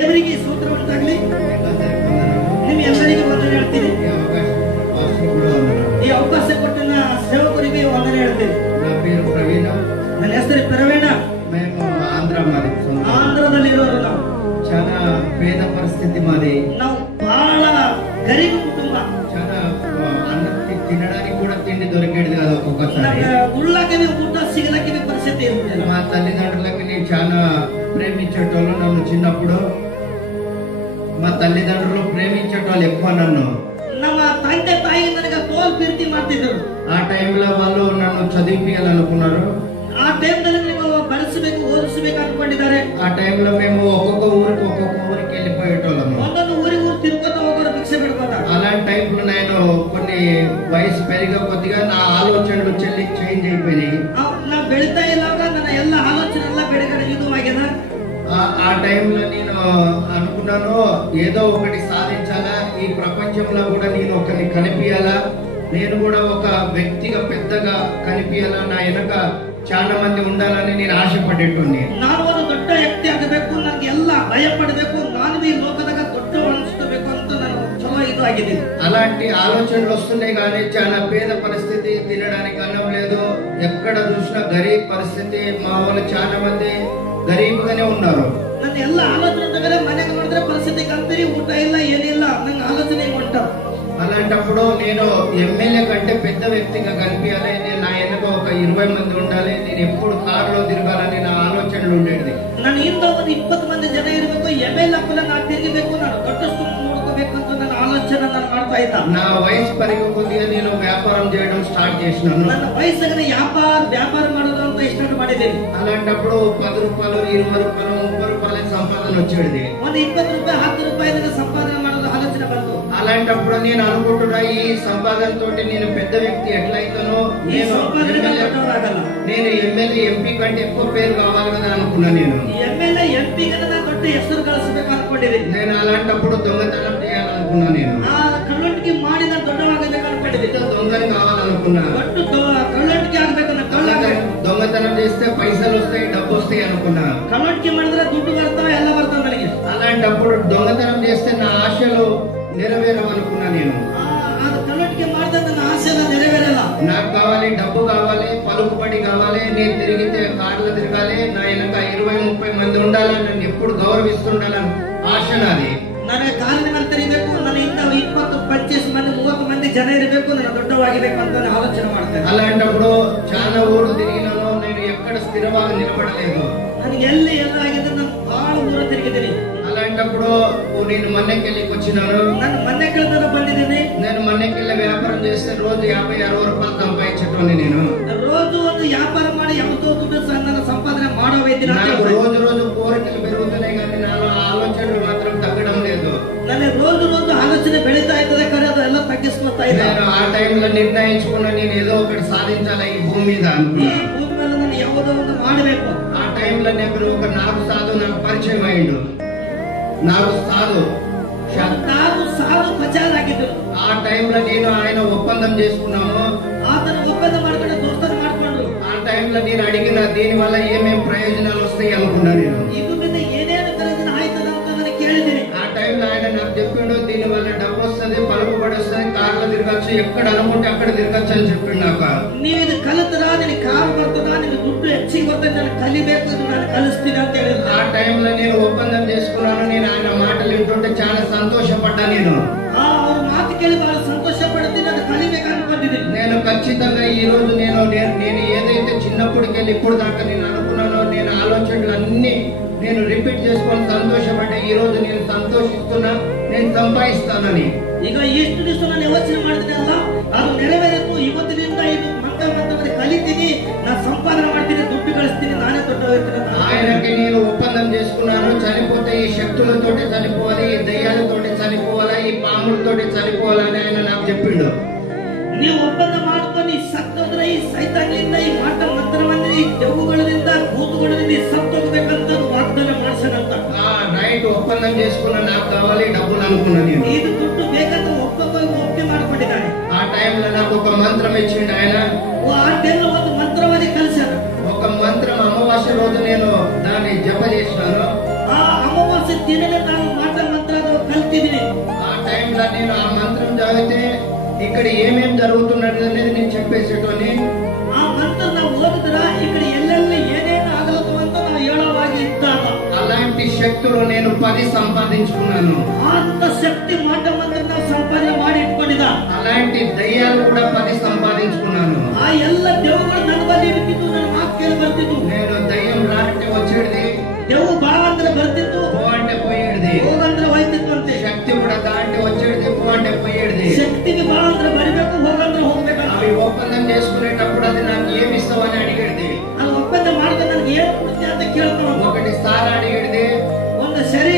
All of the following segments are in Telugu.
ದೇವರಿಗೆ ಸ್ತೋತ್ರ ಉಂಟಾಗಲಿ. ನಿಮ್ಗೆ ಎಲ್ಲರಿಗೂ ವಂದನೆ ಹೇಳ್ತೀನಿ. ಈ ಅವಕಾಶ ಕೊಟ್ಟಿನ ಸೇವಕರಿಗೆ ವಂದನೆ ಹೇಳ್ತೀನಿ. నా పేరు ప్రవీణ. ನನ್ನ ಹೆಸರು ಪ್ರವೀಣ. మేము ఆంధ్రదಲ್ಲಿರೋರು. ನಾವು చాలా పేద పరిస్థితి మాది. ನಾವು ಬಹಳ ಗರೀಬ್ ಕುಟುಂಬ. చాలా అన్నకి తినడానికి కూడా తిండి దొరికేది కాదు ఒక్కొక్కసారి. ఉళ్ళకి ఊట సిగలకి పరిస్థితి ఇరుತ್ತದೆ. మా తల్లిదండ్రులకి నేను చాలా ప్రేమించేటోళ్ళు. నన్ను చిన్నప్పుడు మా తల్లిదండ్రులు ప్రేమించేటోళ్ళు ఎక్కువ నన్ను. ನಮ್ಮ ತಂದೆ ತಾಯಿ ನನಗೆ ತೋಲ್ ಪ್ರೀತಿ ಮಾಡ್ತಿದ್ರು. ఆ టైంలో వాళ్ళు నన్ను చదివించాలనుకున్నారు. ఆ టైంలో ನೀವು ಬರೆಸಬೇಕು ಓದಿಸಬೇಕು ಅನ್ಕೊಂಡಿದ್ದಾರೆ. ఆ టైంలో మేము ఒక్కొక్క ఊరికి వెళ్ళిపోయేటోళ్ళము. ಒಂದೊಂದು ಊರಿಗೆ ತಿರುಗುತ್ತಾ ಹೋಗೋರು ಭಿಕ್ಷೆ ಬಿಡ್ತಾರೆ. అలాంటి టైంలో నేను కొన్ని వయసు పెరిగే కొద్దిగా నా ఆలోచనలు చేంజ్ అయిపోయినాయి. ನಾ ಬೆಳೀತಾ ಇಲ್ಲಾಗ ನನ್ನ ಎಲ್ಲ ಆಲೋಚನೆ ಎಲ್ಲ ಬೆಳಗಡೆ ಇದು ಆಗಿದೆ. ఆ టైంలో నేను అనుకున్నాను ఏదో ఒకటి సాధించాలా, ఈ ప్రపంచంలో కూడా నేను ఒకరిని కనిపించాలా, నేను కూడా ఒక వ్యక్తిగా పెద్దగా కనిపించాలా, నా వెనక చాలా మంది ఉండాలని నేను ఆశపడేటోని. ನಾನು ಒಂದು ದೊಡ್ಡ ವ್ಯಕ್ತಿ ಆಗಬೇಕು, ನನಗೆ ಎಲ್ಲ ಭಯ ಪಡಬೇಕು, ನಾನು ಈ ಲೋಕದಾಗ ದೊಡ್ಡ ಅನಿಸ್ಕೋಬೇಕು ಅಂತ ನಾನು ಚಲೋ ಇದು ಆಗಿದೆ. అలాంటి ఆలోచనలు వస్తున్నాయి కానీ చాలా పేద పరిస్థితి, తినడానికి అన్నం లేదు, ఎక్కడ చూసినా గరీబ్ పరిస్థితి. మా వాళ్ళు చాలా మంది గరీబ్గానే ఉన్నారు. ನನ್ನ ಎಲ್ಲ ಆಲೋಚನೆ ತಗರೆ ಮನೆಗೆ ನೋಡಿದ್ರೆ ಪರಿಸ್ಥಿತಿ ಕಂತೀರಿ, ಊಟ ಇಲ್ಲ ಏನಿಲ್ಲ, ನಂಗೆ ಆಲೋಚನೆ ఉంటారు. అలాంటప్పుడు నేను ఎమ్మెల్యే కంటే పెద్ద వ్యక్తిగా కనిపించాలి, నేను నా వెనక ఒక 20 మంది ఉండాలి, నేను ఎప్పుడు కారులో తిరగాలని నా ఆలోచనలు ఉండేది. ನಾನು ಇಂದ ಒಂದು 20 ಮಂದಿ ಜನ ಇರಬೇಕು, ಎಮ್మెల్యేల ನಾನು ತಿರುಗಬೇಕು, ನಾನು ದೊಡ್ಡಷ್ಟು ನೋಡ್ಕೋಬೇಕು ಅಂತ ನನ್ನ ಆಲೋಚನೆ ನಾನು ಮಾಡ್ತಾ ಇದ್ದ. నా వయసు పెరిగే కొద్దిగా నేను వ్యాపారం చేయడం స్టార్ట్ చేసినాను. ನನ್ನ ವಯಸ್ಸಾಗನೆ ವ್ಯಾಪಾರ ಮಾಡೋದು ಅಂತ ಸ್ಟಾರ್ಟ್ ಮಾಡಿದ್ದೇನೆ. అలాంటప్పుడు 10 రూపాయలు, 20 రూపాయలు, 30 రూపాయల సంపాదన వచ్చేది. ಒಂದು 20 ರೂಪಾಯಿ 10 ರೂಪಾಯಿ ಸಂಪಾದನೆ ಮಾಡೋದು ఆలోచನೆ ಬಂತು. అలాంటప్పుడు నేను అనుకుంటున్నా ఈ సంపాదన తోటి నేను పెద్ద వ్యక్తి ఎట్లయితానో, నేను ఎమ్మెల్యే ఎంపీ కంటే ఎక్కువ పేరు కావాలి కదా అనుకున్నా. నేను ఎమ్మెల్యే ఎంపీ కన్నా దొడ్డ ಹೆಸರು ಗಳಿಸಬೇಕು ಅನ್ಕೊಂಡಿದ್ದೀನಿ. నేను అలాంటప్పుడు దొంగతనం చేయాలనుకున్నా. నేను ఆ కళ్ళొంటికి ಮಾಡಿ ನಾನು ದೊಡ್ಡವಾಗಬೇಕು ಅನ್ಕೊಂಡಿದ್ದೀನಿ. దొంగని కావాలనుకున్నా. కళ్ళొంటికి ಆಗಬೇಕು, దొంగతనం చేస్తే పైసలు వస్తాయి, డబ్బు వస్తాయి అనుకున్నా. కళ్ళొంటికి ಮಾಡಿದ್ರೆ ದುಡ್ಡು ಬರ್ತಾವೆ, ಎಲ್ಲ ಬರ್ತಾವೆ ನನಗೆ. అలాంటప్పుడు దొంగతనం చేస్తే నా ఆశలు నెరవేరవనుకున్నా. నేను కళ్ళొంటికి ಮಾಡಿದ್ರೆ ನನ್ನ ఆశ ಎಲ್ಲ నెరవేరಲ್ಲ. నాకు కావాలి, డబ్బు కావాలి, పలుకుబడి కావాలి, నేను తిరిగితే కార్లు తిరగాలి, నా వెనక 20-30 మంది ఉండాలని, నన్ను ఎప్పుడు గౌరవిస్తుండాలని ఆశ నాది. ನನಗೆ ಕಾಲಿನ ಮೇಲೆ ತೆರಿಬೇಕು, ನನ್ನ ಇಂದ 20-25 ಮಂದಿ 30 ಮಂದಿ ಜನ ಇರಬೇಕು, ನಾನು ದೊಡ್ಡವಾಗಿರ್ಬೇಕು ಅಂತ ಆಲೋಚನೆ ಮಾಡ್ತೇನೆ. అలాంటప్పుడు చాలా ఊరు తిరిగినాను, నేను ఎక్కడ స్థిరವಾಗಿ నిలబడలేదు. ನನಗೆ ಎಲ್ಲಿ ಎಲ್ಲ ಆಗಿದೆ, ನಾನು ಬಹಳ ಊರು ತಿರುಗಿದ್ದೀನಿ. అలాంటప్పుడు నేను మన్నెకెళ్ళికి వచ్చినాను. ನಾನು ಮನೆಕೆళ్ళ ಬಂದಿದ್ದೀನಿ. నేను మన్నెకెళ్ళి వ్యాపారం చేస్తే రోజు 50-60 రూపాయలు సంపాదించేటోని. నేను రోజు ಒಂದು ವ್ಯಾಪಾರ ಮಾಡಿ 80 ದುಡ್ಡು ನನ್ನ ಸಂಪಾదನೆ ಮಾಡೋ ವೈದ್ಯ. రోజు రోజు కోరికలు పెరుగుతున్నాయి కానీ నాలో ఆలోచనలు మాత్రం తగ్గడం లేదు. ನನಗೆ రోజు ఆలోచన ಬೆಳೀತಾ ಇರ್ತದೆ, కానీ ಅದು ಎಲ್ಲ ತಗ್ಗಿಸ್ಕೊತಾ ಇದೆ. నేను ఆ టైంలో నిర్ణయించుకున్నా నేను ఏదో ఒకటి సాధించాలి ఈ భూమి మీద. ఈ భూమి మీద నేను ಯಾವುದೋ ಒಂದು ಮಾಡಬೇಕು. ఆ టైంలో ఒక నాకు సాధు నాకు పరిచయం అయ్యిండు. నాకు సాధు ప్రచారం ಆಗಿದ್ರು. ఆ టైంలో నేను ఆయన ఒప్పందం చేసుకున్నాము. అతను ఒప్పంద ಮಾಡ್ಕೊಂಡು దోస్తలు ಮಾಡ್ಕೊಂಡು ఆ టైంలో నేను అడిగిన దీని వల్ల ఏమేమి ప్రయోజనాలు వస్తాయి అనుకున్నా. నేను ಇದು మీద ಏನೇನು ಪ್ರಯೋಜನ ಆಯ್ತದ ಅಂತ ನಾನು ಕೇಳಿದ್ದೀನಿ. ఆ టైంలో ఆయన నాకు చెప్పిండు దీని వల్ల డబ్బు వస్తుంది, పలుకుబడి వస్తుంది, కార్లో తిరగచ్చు, ఎక్కడ అనుకుంటే అక్కడ తిరగచ్చు అని చెప్పిండు నాకు. ನೀವು ಇದು ಕಲಿತರಾ, ನಿನಗೆ ಕಾರು ಬರ್ತದ, ನಿನಗೆ ದುಡ್ಡು ಹೆಚ್ಚಿಗೆ ಬರ್ತದೆ, ನಾನು ಕಲಿಬೇಕು, ನಾನು ಕಲಿಸ್ತೀನಿ ಅಂತ ಹೇಳಿದ್ರು. ఆ టైంలో నేను ఒప్పందం చేసుకున్నాను. నేను ఆయన మాటలు వింటుంటే చాలా సంతోషపడ్డా. నేను ಅವ್ರ మాకు ಕೇಳಿ ಬಹಳ సంతోష పడుతుంది, ನಾನು కలిಬೇಕು అన్ಕೊಂಡಿದ್ದೀನಿ. నేను ఖచ్చితంగా ఈ రోజు నేను ఏదైతే చిన్నప్పటికెళ్ళి ఇప్పుడు దాకా నేను అనుకున్నానో, నేను ఆలోచనలు అన్ని నేను రిపీట్ చేసుకొని సంతోషపడ్డా. ఈ రోజు నేను సంతోషిస్తున్నా, నేను సంపాదిస్తానని. ಈಗ ಎಷ್ಟು ದಿವಸ ನಾನು ಯೋಚನೆ ಮಾಡಿದ್ರೆ ಅಲ್ಲ, ಅದು ನೆರವೇರಬೇಕು. ಇವತ್ತಿನಿಂದ ಇದು ಮಂತ್ರ ಕಲಿತೀನಿ, ನಾನು ಸಂಪಾದನೆ ಮಾಡ್ತೀನಿ, ದುಡ್ಡು ಗಳಿಸ್ತೀನಿ, నానే దొడ్డవుతాను. ఆయనకి నేను ఒప్పందం చేసుకున్నాను. చనిపోతే ఈ శక్తులతోటి చనిపోవాలి, ఈ దయ్యాలతోటి చనిపోవాలా, ఈ పాములతోటి చనిపోవాలని ఆయన నాకు చెప్పిండు. ನೀವು ಒಪ್ಪಂದ ಮಾಡ್ಕೊಂಡು ಸತ್ತೋದ್ರೆ ಈ ಸೈತಾನ್ನಿಂದ, ಈ ಮಂತ್ರವಂದ್ರೆ, ಈ ದೆವ್ವಗಳಿಂದ, ಭೂತಗಳಿಂದ ಸತ್ತೋಗ್ಬೇಕಂತ ವಾಗ್ದಾನ ಮಾಡ್ಸನಂತ. రైట్ ఒప్పందం చేసుకున్న నాకు కావాలి డబ్బులు అనుకున్నా. నేను ಇದು ದುಡ್ಡು ಬೇಕಂತ ಒಪ್ಪಿಗೆ ಮಾಡ್ಕೊಂಡಿದ್ದಾನೆ. ఆ టైంలో నాకు ఒక మంత్రం ఇచ్చిండు ఆయన. ఆ టైంలో ಒಂದು ಮಂತ್ರವಾದಿ ಕಲಿಸಾరు. ఒక మంత్రం అమావాస్య రోజు నేను దాన్ని జప చేసినాను. ఆ అమావాస్య ದಿನನೇ నేను ఆ మంత్రం చదివితే ఇక్కడ ఏమేం జరుగుతున్నది అనేది నేను చెప్పేసేటోని. ಆ ಮಂತ್ರ ನಾವು ಓದಿದ್ರೆ ఇక్కడ ಎಲ್ಲೆಲ್ಲಿ ಏನೇನು ಆಗಲತ್ತು ಅಂತ ನಾವು ಹೇಳೋವಾಗಿ ಇದ್ದಾಗ అలాంటి శక్తులు నేను 10 సంపాదించుకున్నాను. అంత శక్తి మాట మంత్ర ನಾವು ಸಂಪಾದನೆ ಮಾಡಿ ಇಟ್ಕೊಂಡಿದ್ದ. అలాంటి దయ్యాలు కూడా 10 సంపాదించుకున్నాను. ఆ ಎಲ್ಲ ದೇವಗಳು ನನ್ನ ಬಳಿ ಇರ್ತಿತ್ತು, ನನ್ನ ಮಾತು ಕೇಳಿ ಬರ್ತಿತ್ತು. నేను దయ్యం రాంటే వచ్చేది, ದೇವು ಬಾ ಅಂದ್ರೆ ಬರ್ತಿತ್ತು, పో అంటే పోయేది, ಹೋಗಂದ್ರೆ ಹೋಯ್ತಿತ್ತು ಅಂತೆ. శక్తి కూడా దాంటే వచ్చేది, పో అంటే పోయేది. శక్తికి బా ಅಂದ್ರೆ ಬರಿಬೇಕು, ಹೋಗಂದ್ರೆ ಹೋಗ್ಬೇಕು. అవి ఒప్పందం చేసుకునేటప్పుడు అది నాకు ఏమి ఇస్తావు అని అడిగేది. ಅದು ಒಪ್ಪಂದ ಮಾಡಿದ್ರೆ ನನಗೆ ಏನು ಕೊಡ್ತೀಯ ಅಂತ ಕೇಳ್ತಾವ. ఒకటి సార్ అడిగేది, ಒಂದು ಸರಿ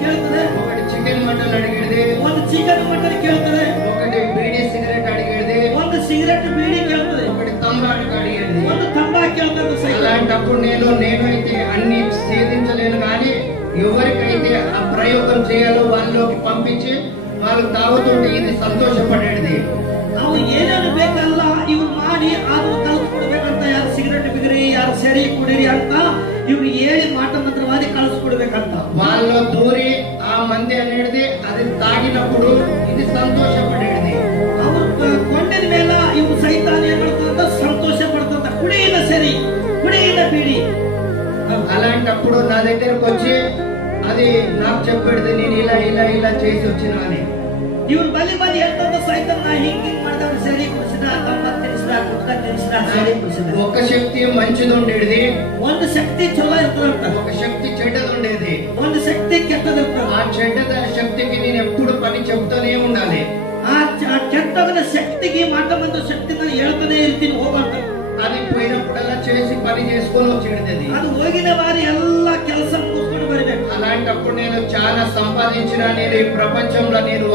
ಕೇಳ್ತದೆ, ఒకటి చికెన్ మటన్ అడిగేది, ಒಂದು ಚಿಕನ್ ಮಟನ್ ಕೇಳ್ತದೆ, ఒకటి బీడీ సిగరెట్ అడిగేది, ಒಂದು ಸಿಗರೆಟ್ ಬೀಡಿ ಕೇಳ್ತದೆ, ఒకటి తంబాకు అడిగేది. ಒಂದು ತಂಬಾಕು ಕೇಳ್ತದೆ. అలాంటప్పుడు నేనైతే అన్ని సేధించలేను, కానీ ఎవరికైతే ఆ ప్రయోగం చేయాలో వాళ్ళలోకి పంపించి వాళ్ళు తాగుతుంటే ఇది సంతోషపడేది. ನಾವು ಏನೇನು ಬೇಕಲ್ಲ ಇವ್ರು ಮಾಡಿ ಅದು ಕಳಿಸ್ಕೊಡ್ಬೇಕಂತ, ಯಾರು ಸಿಗರೆಟ್ ಬಿಗಿರಿ, ಯಾರು ಸೆಡಿ ಕುಡಿರಿ ಅಂತ ಇವ್ರು ಹೇಳಿ ಮಾಟ ಮಂತ್ರವಾದಿ ಕಳಿಸ್ಕೊಡ್ಬೇಕಂತ. వాళ్ళలో దూరి ఆ మంది అనేది అది తాగినప్పుడు ఇది సంతోషపడేది. ಅವ್ರು ಕೊಂಡಿನ ಮೇಲೆ ಇವ್ರು ಸೈತಾನ ಏನ್ ಮಾಡ್ತದಂತ ಸಂತೋಷ ಪಡ್ತಂತ. ಕುಡಿಯಿನ ಸರಿ, ಕುಡಿಯಿನ ಬೀಡಿ. అలాంటప్పుడు నా దగ్గరకు వచ్చి అది నాకు చెప్పేది, నేను ఇలా ఇలా ఇలా చేసి వచ్చినా అని. ಇವ್ರು ಬಲಿ ಬಲಿ ಹೇಳ್ತಂತ ಸೈತಾನ ಹಿಂಗ್ ಹಿಂಗ್ ಮಾಡಿದವ್ರು ಸರಿ ಕುಡಿಸಿದ, ತಂಬಾಕು ತಿನ್ನಿಸಿದ, ಗುಟ್ಕಾ ತಿನ್ನಿಸಿದ, ಸರಿ ಕುಡಿಸಿದ. ఒక శక్తి మంచిది ఉండేది, ಒಂದು ಶಕ್ತಿ ಚಲೋ ಇರ್ತದಂತ, ఒక శక్తి చెడ్డది ఉండేది. ಒಂದು ಶಕ್ತಿ ಕೆಟ್ಟದಿರ್ತದ. ఆ చెడ్డ శక్తికి నేను ఎప్పుడు పని చెప్తూనే ఉండాలి. ಆ ಕೆಟ್ಟವನ ಶಕ್ತಿಗೆ ಮಾಟ ಮಂತ್ರ ಶಕ್ತಿನ ಹೇಳ್ತಾನೆ ಇರ್ತೀನಿ ಹೋಗಂತ. అది పోయినప్పుడల్లా చేసి పని చేసుకొని వచ్చేది. ಅದು ಹೋಗಿನ ವಾರಿ ಎಲ್ಲ ಕೆಲಸ ಮುಗಿಸ್ಕೊಂಡು ಬರಬೇಕು. అలాంటప్పుడు నేను చాలా సంపాదించిన, నేను ఈ ప్రపంచంలో నేను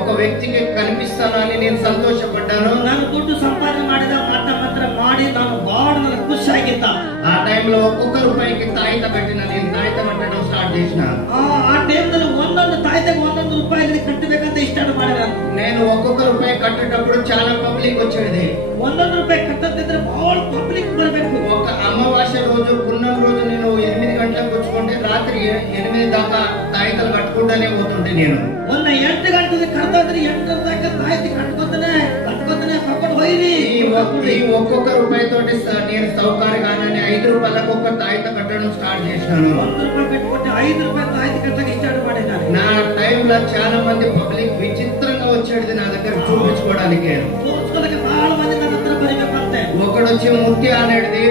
ఒక వ్యక్తికి కనిపిస్తాను అని నేను సంతోషపడ్డాను. ನಾನು ದುಡ್ಡು ಸಂಪಾದನೆ ಮಾಡಿದ ಮಾಟ ಮಂತ್ರ ಮಾಡಿ ನಾನು ಬಹಳ ನನಗೆ ಖುಷಿ ಆಗಿತ್ತ. ఆ టైంలో ఒక్కొక్క రూపాయికి తాయిత కట్టిన, నేను తాయిత కట్టడం స్టార్ట్ చేసిన. ಆ ಟೈಮ್ನಲ್ಲಿ ಒಂದೊಂದು ತಾಯ್ತೆಗೆ ಒಂದೊಂದು ರೂಪಾಯಿ ಕಟ್ಟಬೇಕಂತ ಇಷ್ಟ ಮಾಡಿದ. నేను ఒక్కొక్క రూపాయి కట్టేటప్పుడు చాలా పబ్లిక్ వచ్చేది. ಒಂದೊಂದು ರೂಪಾಯಿ ಕಟ್ಟದಿದ್ರೆ ಬಹಳ ಪಬ್ಲಿಕ್ ಬರಬೇಕು. ఒక అమావాస్య రోజు పున్నం రోజు నేను 8 గంటలకు వచ్చుకుంటే రాత్రి 8 దాకా తాయితలు కట్టుకుంటూనే పోతుంటే నేను ಒಂದು 8 ಗಂಟೆಗೆ ಕಟ್ಟದ್ರೆ 8 దాకా ತಾಯ್ತಿ ಕಟ್ಕೊತಾನೆ ಕರ್ಕೊಂಡು ಹೋಯ್ರಿ. ఈ ఒక్కొక్క రూపాయితోటి నేను సౌకర్యంగానే 5 రూపాయలకు ఒక తాయిత కట్టడం స్టార్ట్ చేసినాను. 1 రూపాయి పెట్టుకుంటే 5 రూపాయలు తాయితి కట్టడానికి స్టార్ట్ ಮಾಡಿದ್ದಾರೆ. నా టైంలో చాలా మంది పబ్లిక్ విచిత్రంగా వచ్చేది నా దగ్గర చూపించుకోవడానికి. చూపించుకోవడానికి బహಳ మంది ನನ್ನ ಹತ್ರ ಬರಬೇಕಂತೆ. ఒకడు వచ్చి ముత్య అనేది,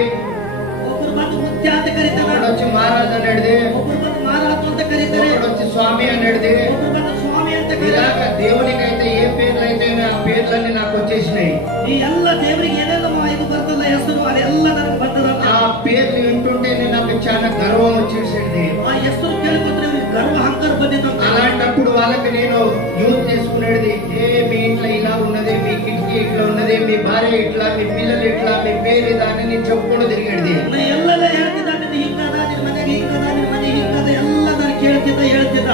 ಒಬ್ಬರು ಬಂದು ಮುತ್ಯ ಅಂತ ಕರೀತಾರೆ, ఒకడు వచ్చి మహారాజ్ అనేది, ಒಬ್ಬರು ಬಂದು ಮಹಾರಾಜ ಅಂತ ಕರೀತಾರೆ, ఒకడు వచ్చి స్వామి అనేది. ಒಬ್ಬರು ಬಂದು ಸ್ವಾಮಿ ಅಂತ ఇలాగ ಕರೀತಾರೆ. దేవునికైతే ఏ పేర్లు అయితే ఆ పేర్లన్నీ నాకు వచ్చేసినాయి. ಈ ಎಲ್ಲ ದೇವರಿಗೆ ಏನೆಲ್ಲ ಇದು ಬರ್ತಲ್ಲ ಹೆಸರು ಅದೆಲ್ಲ ನನಗೆ ಬಂದದಲ್ಲ. ఆ పేర్లు వింటుంటేనే నాకు చాలా గర్వం వచ్చేసేది. ಆ ಹೆಸರು ಕೇಳಿದ್ರೆ ಗರ್ವ ಅಹಂಕಾರ ಬಂದಿದ್ದಂತ. అలాంటప్పుడు వాళ్ళకి నేను యూజ్ చేసుకునేది, మీ ఇంట్లో ఇలా ఉన్నది, మీ కిటికీ ఇట్లా ఉన్నది, మీ భార్య ఇట్లా, మీ పిల్లలు ఇట్లా, మీ పేరు ఇదా అని నేను చెప్పుకుంటూ తిరిగేది. ಎಲ್ಲೆಲ್ಲ ಹೇಳ್ತಿದ್ದ, ಹಿಂಗದ ನಿನ್ ಮನೆಗೆ ಹಿಂಗದ, ನಿನ್ ಮನೆ ಹಿಂಗದ ಎಲ್ಲ ನಾನು ಹೇಳ್ತಿದ್ದ.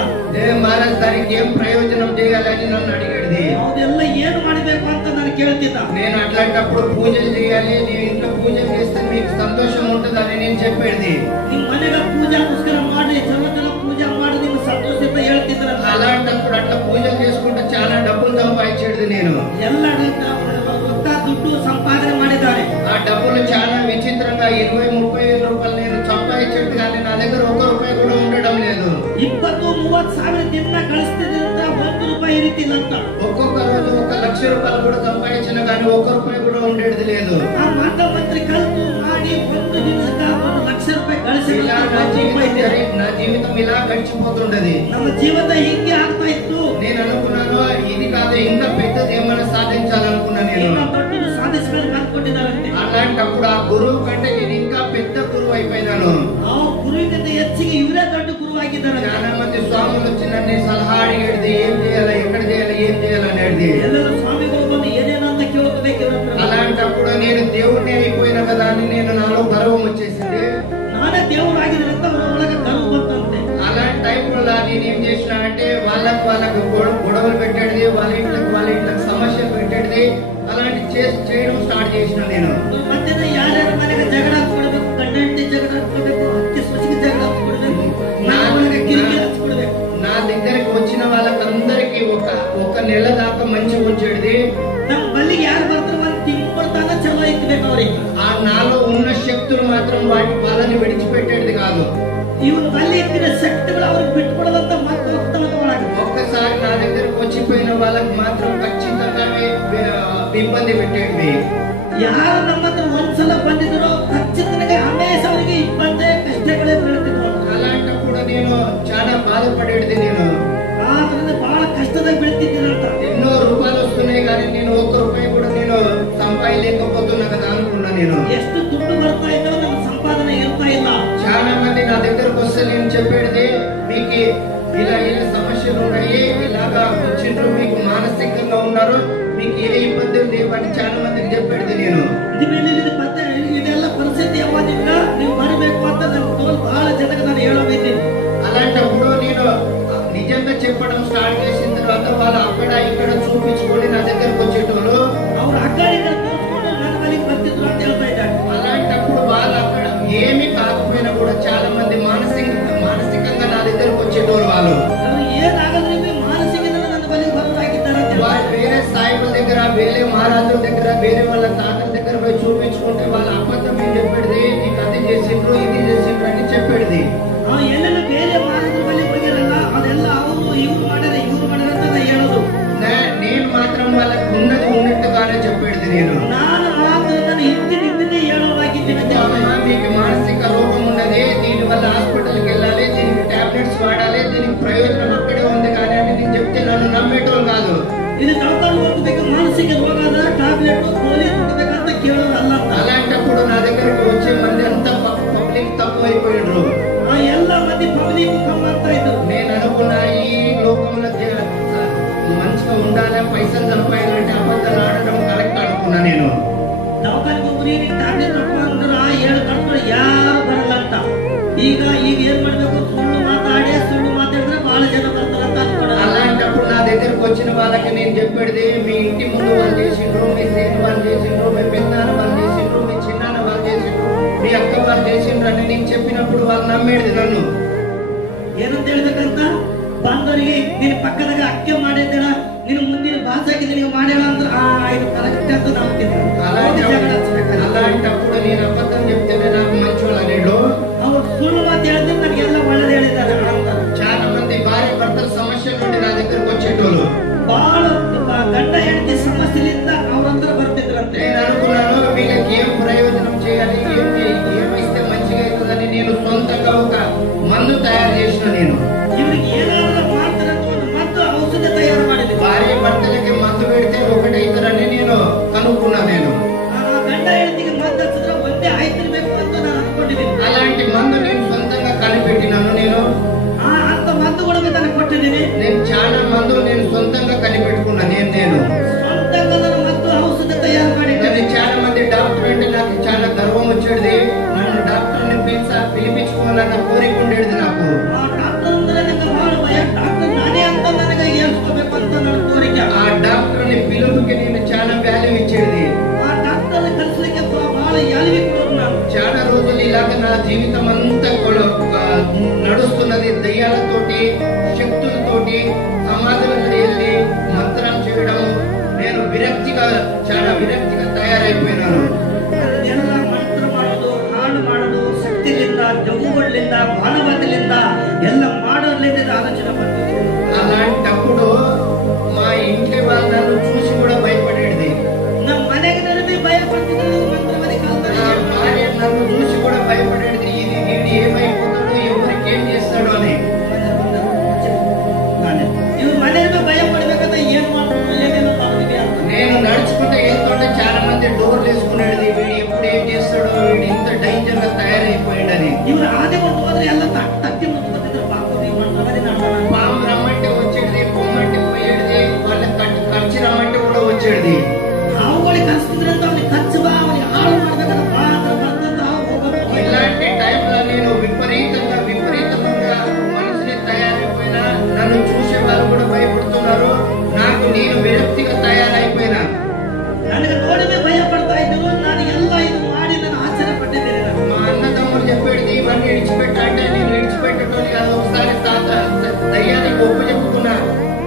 మహారాజ్ దానికి ఏం ప్రయోజనం చేయాలని నన్ను అడిగేది. ಅದೆಲ್ಲ ಏನು ಮಾಡಬೇಕು ಅಂತ ನಾನು ಕೇಳ್ತಿದ್ದ. నేను అట్లాంటప్పుడు పూజలు చేయాలి, నేను ఇంట్లో పూజ చేస్తే మీకు సంతోషం ఉంటుందని నేను చెప్పేది. ನಿಮ್ ಮನೆಗ ಪೂಜಾ ಪುಸ್ಕರ ಮಾಡಿ ಚಲೋ ಪೂಜಾ ಮಾಡಿ ನಿಮ್ ಸಂತೋಷದಿಂದ ಹೇಳ್ತಿದ್ರ. అలాంటప్పుడు అట్లా పూజలు చేసుకుంటే చాలా డబ్బులు సంపాదించేది నేను. ಎಲ್ಲ ರೊಕ್ಕ ದುಡ್ಡು ಸಂಪಾದನೆ ಮಾಡಿದ್ದಾರೆ. ఆ డబ్బులు చాలా విచిత్రంగా 20-30 వేల రూపాయలు నేను సంపాదించేది, కానీ నా దగ్గర 1 రూపాయి కూడా ఉండడం లేదు. 20-30 ಸಾವಿರ ದಿನ ಗಳಿಸ್ತಿದ್ರಿಂದ 1 ರೂಪಾಯಿ ಇರಿತಿಲ್ಲಂತ. ఒక్కొక్క రోజు 1 లక్ష రూపాయలు కూడా సంపాదించిన, కానీ 1 రూపాయి కూడా ఉండేది లేదు. ಆ ಮಾಟ ಮಂತ್ರಿ ಕಲ್ತು ಮಾಡಿ 1 ದಿನಕ್ಕೆ 1 ಲಕ್ಷ ರೂಪಾಯಿ ಗಳಿಸಿ ఇలా నా జీవితం ఇలా గడిచిపోతుండది. ನಮ್ಮ ಜೀವನ ಹಿಂಗೆ ಆಗ್ತಾ ಇತ್ತು. నేను అనుకున్నాను ఇది కాదు, ఇంకా పెద్దది ఏమైనా సాధించాలనుకున్నా నేను. ದೊಡ್ಡದು ಸಾಧಿಸಬೇಕು ಅನ್ಕೊಂಡಿದ್ದಾರಂತೆ. అలాంటప్పుడు ఆ గురువు కంటే నేను ఇంకా పెద్ద గురువు అయిపోయినాను. ಆ ಗುರುವಿನಿಂದ ಹೆಚ್ಚಿಗೆ ಇವರೇ ದೊಡ್ಡ ಗುರುವಾಗಿದ್ದಾರೆ. చాలా మంది స్వాములు వచ్చి నన్ను సలహా అడిగేది, ఏం చేయాలి, ఎక్కడ చేయాలి, ఏం చేయాలనేది. ಎಲ್ಲರೂ ಸ್ವಾಮಿಗಳು ಬಂದು ಏನೇನಂತ ಕೇಳ್ಕೋಬೇಕಿದ್ರು. అలాంటప్పుడు నేను దేవుడిని అయిపోయిన కదా అని నేను నాలో గర్వం వచ్చేసింది. ನಾನೇ ದೇವರಾಗಿದ್ರಿಂದ ಅವರ ಒಳಗೆ ಗರ್ವ ಬಂತಂತೆ. అలాంటి టైంలో నేనేం చేసిన అంటే వాళ్ళకు గొడవలు పెట్టేది, వాళ్ళ ఇంట్లోకి సమస్యలు పెట్టేది, అలాంటి చేయడం స్టార్ట్ చేసిన నేను. ಮಧ್ಯಾಹ್ನ ಯಾರ್ಯಾರ ಮನೆಗೆ ಜಗಳ ಹಾಕೊಡ್ಬೇಕು, ಗಂಡಂಟಿ ಜಗಳ ಹಾಕೊಡ್ಬೇಕು, ಅಕ್ಕಿ ಸೊಸಿಗೆ ಜಗಳ ಹಾಕೊಡ್ಬೇಕು, ಕಿರಿಕಿ ಹಚ್ಕೊಡ್ಬೇಕು. నా దగ్గరికి వచ్చిన వాళ్ళకందరికీ ఒక ఒక నెల దాకా మంచిగా ఉంచేది. ನಮ್ಮ ಬಲ್ಲಿಗೆ ಯಾರು ಬರ್ತಾರೋ వాళ్ళు తింకొడతాన చలో ఇక్కಬೇಕು ಅವರಿಗೆ. ఆ నాలో ఉన్న శక్తులు మాత్రం వాళ్ళని విడిచిపెట్టేది కాదు. ಇವನ್ ಬಲ್ಲಿ ಇಟ್ಟಿನ ಶಕ್ತಿಗಳು ಅವ್ರಿಗೆ ಬಿಟ್ಕೊಡದಂತ ಮತ್ತೆ ಹೋಗ್ತಾವಂತ ಒಳಗೆ. ఒక్కసారి నా దగ్గరకు వచ్చిపోయిన వాళ్ళకి మాత్రం ఖచ్చితంగా ఇబ్బంది పెట్టేది. ಯಾರು ನಮ್ಮ ಹತ್ರ ಒಂದ್ಸಲ ಬಂದಿದ್ರು ಖచ్చితంగా ಹಮೇಶ ಅವರಿಗೆ ಇಬ್ಬಂದೇ ಕಷ್ಟಗಳೇ ಬೀಳ್ತಿದ್ರು. అలాంటప్పుడు నేను చాలా బాధపడేది. నేను ಆದ್ರಿಂದ ಬಹಳ ಕಷ್ಟದಾಗ ಬೀಳ್ತಿದ್ದೀರಂತ. ఎన్నో రూపాయలు వస్తున్నాయి కానీ నేను ఒక్క రూపాయి కూడా నేను సంపాదించలేకపోతున్నా కదా అనుకున్నా. నేను ಎಷ್ಟು ದುಡ್ಡು ಬರ್ತಾ ಇದ್దో ನಮ್ಮ ಸಂಪಾದನೆ ಇರ್ತಾ ಇಲ್ಲ. చాలా మంది నా దగ్గరకు వస్తే నేను చెప్పేది, మీకు ఇలా ఇలా సమస్యలు ఉన్నాయి, ఇలాగా వచ్చిండ్రు, మీకు మానసికంగా ఉన్నారు, మీకు ఏ ఇబ్బందులు లేవని చాలా మందికి చెప్పేది. నేను ಇದೆಲ್ಲ ಪರಿಸ್ಥಿತಿ ಯಾವಾಗ ನೀವು ಬರಬೇಕು ಅಂತ ನನ್ನ ತೋಲ್ ಬಹಳ ಜನಕ್ಕೆ ನಾನು ಹೇಳೋದಿದ್ದೀನಿ. అలాంటప్పుడు నేను నిజంగా చెప్పడం స్టార్ట్ చేసిన తర్వాత వాళ్ళు అక్కడ ఇక్కడ చూపించుకొని నా దగ్గరకు వచ్చేటోళ్ళు. ಅವ್ರು ಅಗ್ಗಾಡಿగా ತೋರಿಸ್ಕೊಂಡು ನನ್ನ ಬಳಿಗೆ ಬರ್ತಿದ್ರು ಅಂತ ಹೇಳ್ತಾ ಇದ್ದಾರೆ. అలాంటప్పుడు వాళ్ళు అక్కడ ఏమి కాకపోయినా కూడా చాలా మంది మానసికంగా నా దగ్గరకు వచ్చేటోళ్ళు. వాళ్ళు ఏనాగద్రీ మానసికంగా ನನ್ನ ಬಳಿಗೆ ಬರೋದಾಗಿದ್ದಾರೆ. వాళ్ళు వేరే సాయిబుల దగ్గర, వేరే మహారాజుల దగ్గర, వేరే వాళ్ళ తాతల దగ్గర పోయి చూపించుకుంటే వాళ్ళ అబద్ధం ఏం చెప్పేది, నీకు అది చేసిండ్రు ఇది చేసిండ్రు అని చెప్పేది. ಎಲ್ಲ ಬೇರೆ ಮಹಾರಾಜರ ಬಳಿ ಹೋಗಿರಲ್ಲ, ಅದೆಲ್ಲ ಅವರು ಇವ್ರು ಮಾಡ್ಯಾರ ಅಂತ ಹೇಳೋದು. నేను మాత్రం వాళ్ళకి ఉన్నది ఉన్నట్టుగానే చెప్పేది. ನಾನು ನಾನು ఇంటిని ಹೇಳೋವಾಗಿದ್ದೀನಿ. మీకు మానసిక రోగం ఉన్నది, దీని వల్ల హాస్పిటల్కి వెళ్ళాలి, దీనికి టాబ్లెట్స్ వాడాలి, దీనికి ప్రయోజనం అక్కడే ఉంది కానీ అని నేను చెప్తే నన్ను నమ్మేటోళ్ళు కాదు. ఇది దళతాలు ಹೋಗಬೇಕು, మానసిక రోగాల టాబ్లెట్ గోళీ కొట్టಬೇಕಂತ ಕೇಳೋದು ಅಲ್ಲ. అలాంటప్పుడు నా దగ్గరకు వచ్చే మంది అంతా పబ్లిక్ తక్కువ అయిపోయిండ్రు. ಎಲ್ಲ మంది పబ్లిక్ కమ్మంతా ఇದ್ರು. నేను అనుకున్నా ఈ లోకంలో మంచిగా ఉండాలి, పైసలు సంపాదించాలంటే అబద్ధాలు ఆడడం కరెక్ట్ అనుకున్నా. నేను దవాఖానికి ಹೋಗ್ರಿ, టాబ్లెట్ ತಗೊಂಡ್ರ 7 ಕಟ್ಟರು ಯಾರು ಬರಲ್ಲ ಅಂತ. ಈಗ ಏನ್ ಮಾಡ್ಬೇಕು, ಸುಳ್ಳು ಮಾತಾಡಿದ್ರೆ ಬಹಳ ಜನ ಬರ್ತಾರಂತ ಅನ್ಕೊಂಡ. అలాంటప్పుడు నా దగ్గరకు వచ్చిన వాళ్ళకి నేను చెప్పేది, మీ ఇంటి ముందు వాళ్ళు చేసిండ్రు, మీ సేను వాళ్ళు చేసిండ్రు, మీ పెద్దనాన్న వాళ్ళు చేసిండ్రు, మీ చిన్నాన్న వాళ్ళు చేసిండ్రు, మీ అక్క వాళ్ళు చేసిండ్రు అని నేను చెప్పినప్పుడు వాళ్ళు నమ్మేది నన్ను. ಏನಂತ ಹೇಳ್ಬೇಕಂತ ಬಂದವರಿಗೆ ನೀನು ಪಕ್ಕದಾಗ ಅಕ್ಕೆ ಮಾಡಿದ್ದೇಳ, ನೀನು ಮುಂದಿನ ಭಾಷೆಗೆ ನಿನಗೆ ಮಾಡ್ಯಾಳ ಅಂದ್ರೆ ಇದು ಕರೆಕ್ಟ್ ಅಂತ ನಂಬ್ತಿದ್ರು. అలాంటప్పుడు నేను అబద్ధం చెప్తేనే నాకు మంచోళ్ళు అనేడు. ಅವ್ರು ಸುಳ್ಳು ಮಾತು ಹೇಳಿದ್ರೆ ನನಗೆಲ್ಲ ಒಳ್ಳೇದು ಹೇಳಿದ್ದಾರೆ ಅಂತ. చాలా మంది భార్య భర్తల సమస్యల నుండి నా దగ్గరకు వచ్చేటోళ్ళు. ಬಹಳ ಗಂಡ ಹೆಂಡತಿ ಸಮಸ್ಯೆಲಿಂದ ಅವ್ರಂತರ ಬರ್ತಿದ್ರಂತೆ. నేను అనుకున్నాను వీళ్ళకి ఏం ప్రయోజనం చేయాలి, ఏమిస్తే మంచిగా అవుతుందని నేను సొంతంగా ఒక మందు తయారు చేసిన. నేను ಇವ್ರಿಗೆ ಏನಾದ್ರು ಮಾಡ್ತಾರಂತ ಒಂದು ಮದ್ದು ಔಷಧ ತಯಾರು ಮಾಡಿದ್ವಿ. భార్య భర్తలకి మందు పెడితే ఒకటైతారని నేను కనుక్కున్నా. నేను గంಡ ಹೆಂಡತಿಗೆ ಮದ್ದು ಹಚ್ಚಿದ್ರೆ ಒಂದೇ ಆಯ್ತಿರ್ಬೇಕು ಅಂತ ನಾನು ಅನ್ಕೊಂಡಿದ್ದೀನಿ. అలాంటి మందు నేను సొంతంగా కనిపెట్టినాను. నేను అంత మందు కూడా తనకు కొట్టిದ್ದೀನಿ. నేను చాలా మందు నేను సొంతంగా కనిపెట్టుకున్నా. నేను సొంతంగా ನನ್ನ మద్దు ఔషಧ తయారు ಮಾಡಿದ್ದೀನಿ. చాలా మంది డాక్టర్ అంటే నాకు చాలా గర్వం వచ్చేది. నన్ను డాక్టర్ని పిలిపించుకోవాలన్న కోరిక ఉండేది నాకు. ఆ డాక్టర్ ಅಂದ್ರೆ ನನಗೆ ಬಹಳ ಭಯ. డాక్టర్ నానే ಅಂತ ನನಗೆ ಹೇಳ್ಕೋಬೇಕು ಅಂತ ನನ್ನ కోరిక. ఆ డాక్టర్ని పిలుపుకి నేను చాలా వాల్యూ ఇచ్చేది. ఆ డాక్టర్ని కలిసಲಿಕ್ಕೆ బహಳ వాల్యూ కొడుతున్నాను. చాలా రోజులు ఇలాగ నా జీవితం అంతా నడుస్తున్నది. దయ్యాలతోటి, శక్తులతోటి, సమాధులకు వెళ్ళి మంత్రం చేయడం. నేను చాలా విరక్తిగా తయారైపోయినాను. ಎಲ್ಲ ಮಂತ್ರ ಮಾಡೋದು, ಹಾಡು ಮಾಡೋದು, ಶಕ್ತಿಲಿಂದ, ಜಗುಗಳಿಂದ, ಮಾನವತೆಯಿಂದ ಎಲ್ಲ ಮಾಡೋದ್ರಿಂದ ಆಲೋಚನೆ ಬಂದಿದೆ. అలాంటప్పుడు మా ఇంటి వాళ్ళు నన్ను చూసి కూడా భయపడేది. ನಮ್ಮ ಮನೆಗೆ ನನಗೆ ಭಯಪಡ್ತಿದ್ರು. ಮಂತ್ರವಾದಿ ಕಾಲದಲ್ಲಿ భార్య నన్ను చూసి కూడా భయపడేది. వీడు ఏమైపోతాడో, ఎవరికి ఏం చేస్తాడో అని. ಇವ್ರು ಮನೆಯಿಂದ ಭಯ ಪಡ್ಬೇಕಂತ ಏನ್ ಮಾಡ್ತಾರೆ, ಏನೇನೋ ಮಾಡ್ತೀವಿ ಅಂತ. నేను నడుచుకుంటే వెళ్తుంటే చాలా మంది డోర్లు వేసుకునేది. వీడు ఎప్పుడు ఏం చేస్తాడో, వీడు ఇంత డేంజర్ గా తయారైపోయాడని. ಇವ್ರು ಆದಿ ಕೊಟ್ಟು ಹೋದ್ರೆ ಎಲ್ಲ ತಕ್ಕಿ ಮುಟ್ಕೊತಿದ್ರು. పాము రమ్మంటే వచ్చేది, పొమ్మంటే పోయేది, వాళ్ళకి ఖర్చు రమ్మంటే కూడా వచ్చేది. ಅವುಗಳಿಗೆ ಕರ್ಸಿದ್ರಂತ ಅವ್ನಿಗೆ ಖರ್ಚು ಬಾ, ಅವನಿಗೆ ಹಾಳು ಮಾಡ್ಬೇಕಂತ ಮಾತ್ರ ಬರ್ತಂತ ಹೋಗ್ಬೇಕು. ఇలాంటి టైంలో నేను విపరీతంగా మనసుని తయారైపోయినా. నన్ను చూసే వాళ్ళు కూడా భయపడుతున్నారు. నేను విరక్తిగా తయారైపోయినా. ನನಗೆ ನೋಡಿದ್ರೆ ಭಯ ಪಡ್ತಾ ಇದ್ರು. ನಾನು ಎಲ್ಲ ಇದು ಮಾಡಿ ನಾನು ಆಶ್ಚರ್ಯ ಪಟ್ಟಿದ್ದೇನೆ. మా అన్నదమ్ములు చెప్పేది, ఇవన్నీ విడిచిపెట్టా అంటే నేను విడిచిపెట్టడం కాదు. ఒకసారి దయ్యానికి ఒప్పు చెప్పుకున్నా.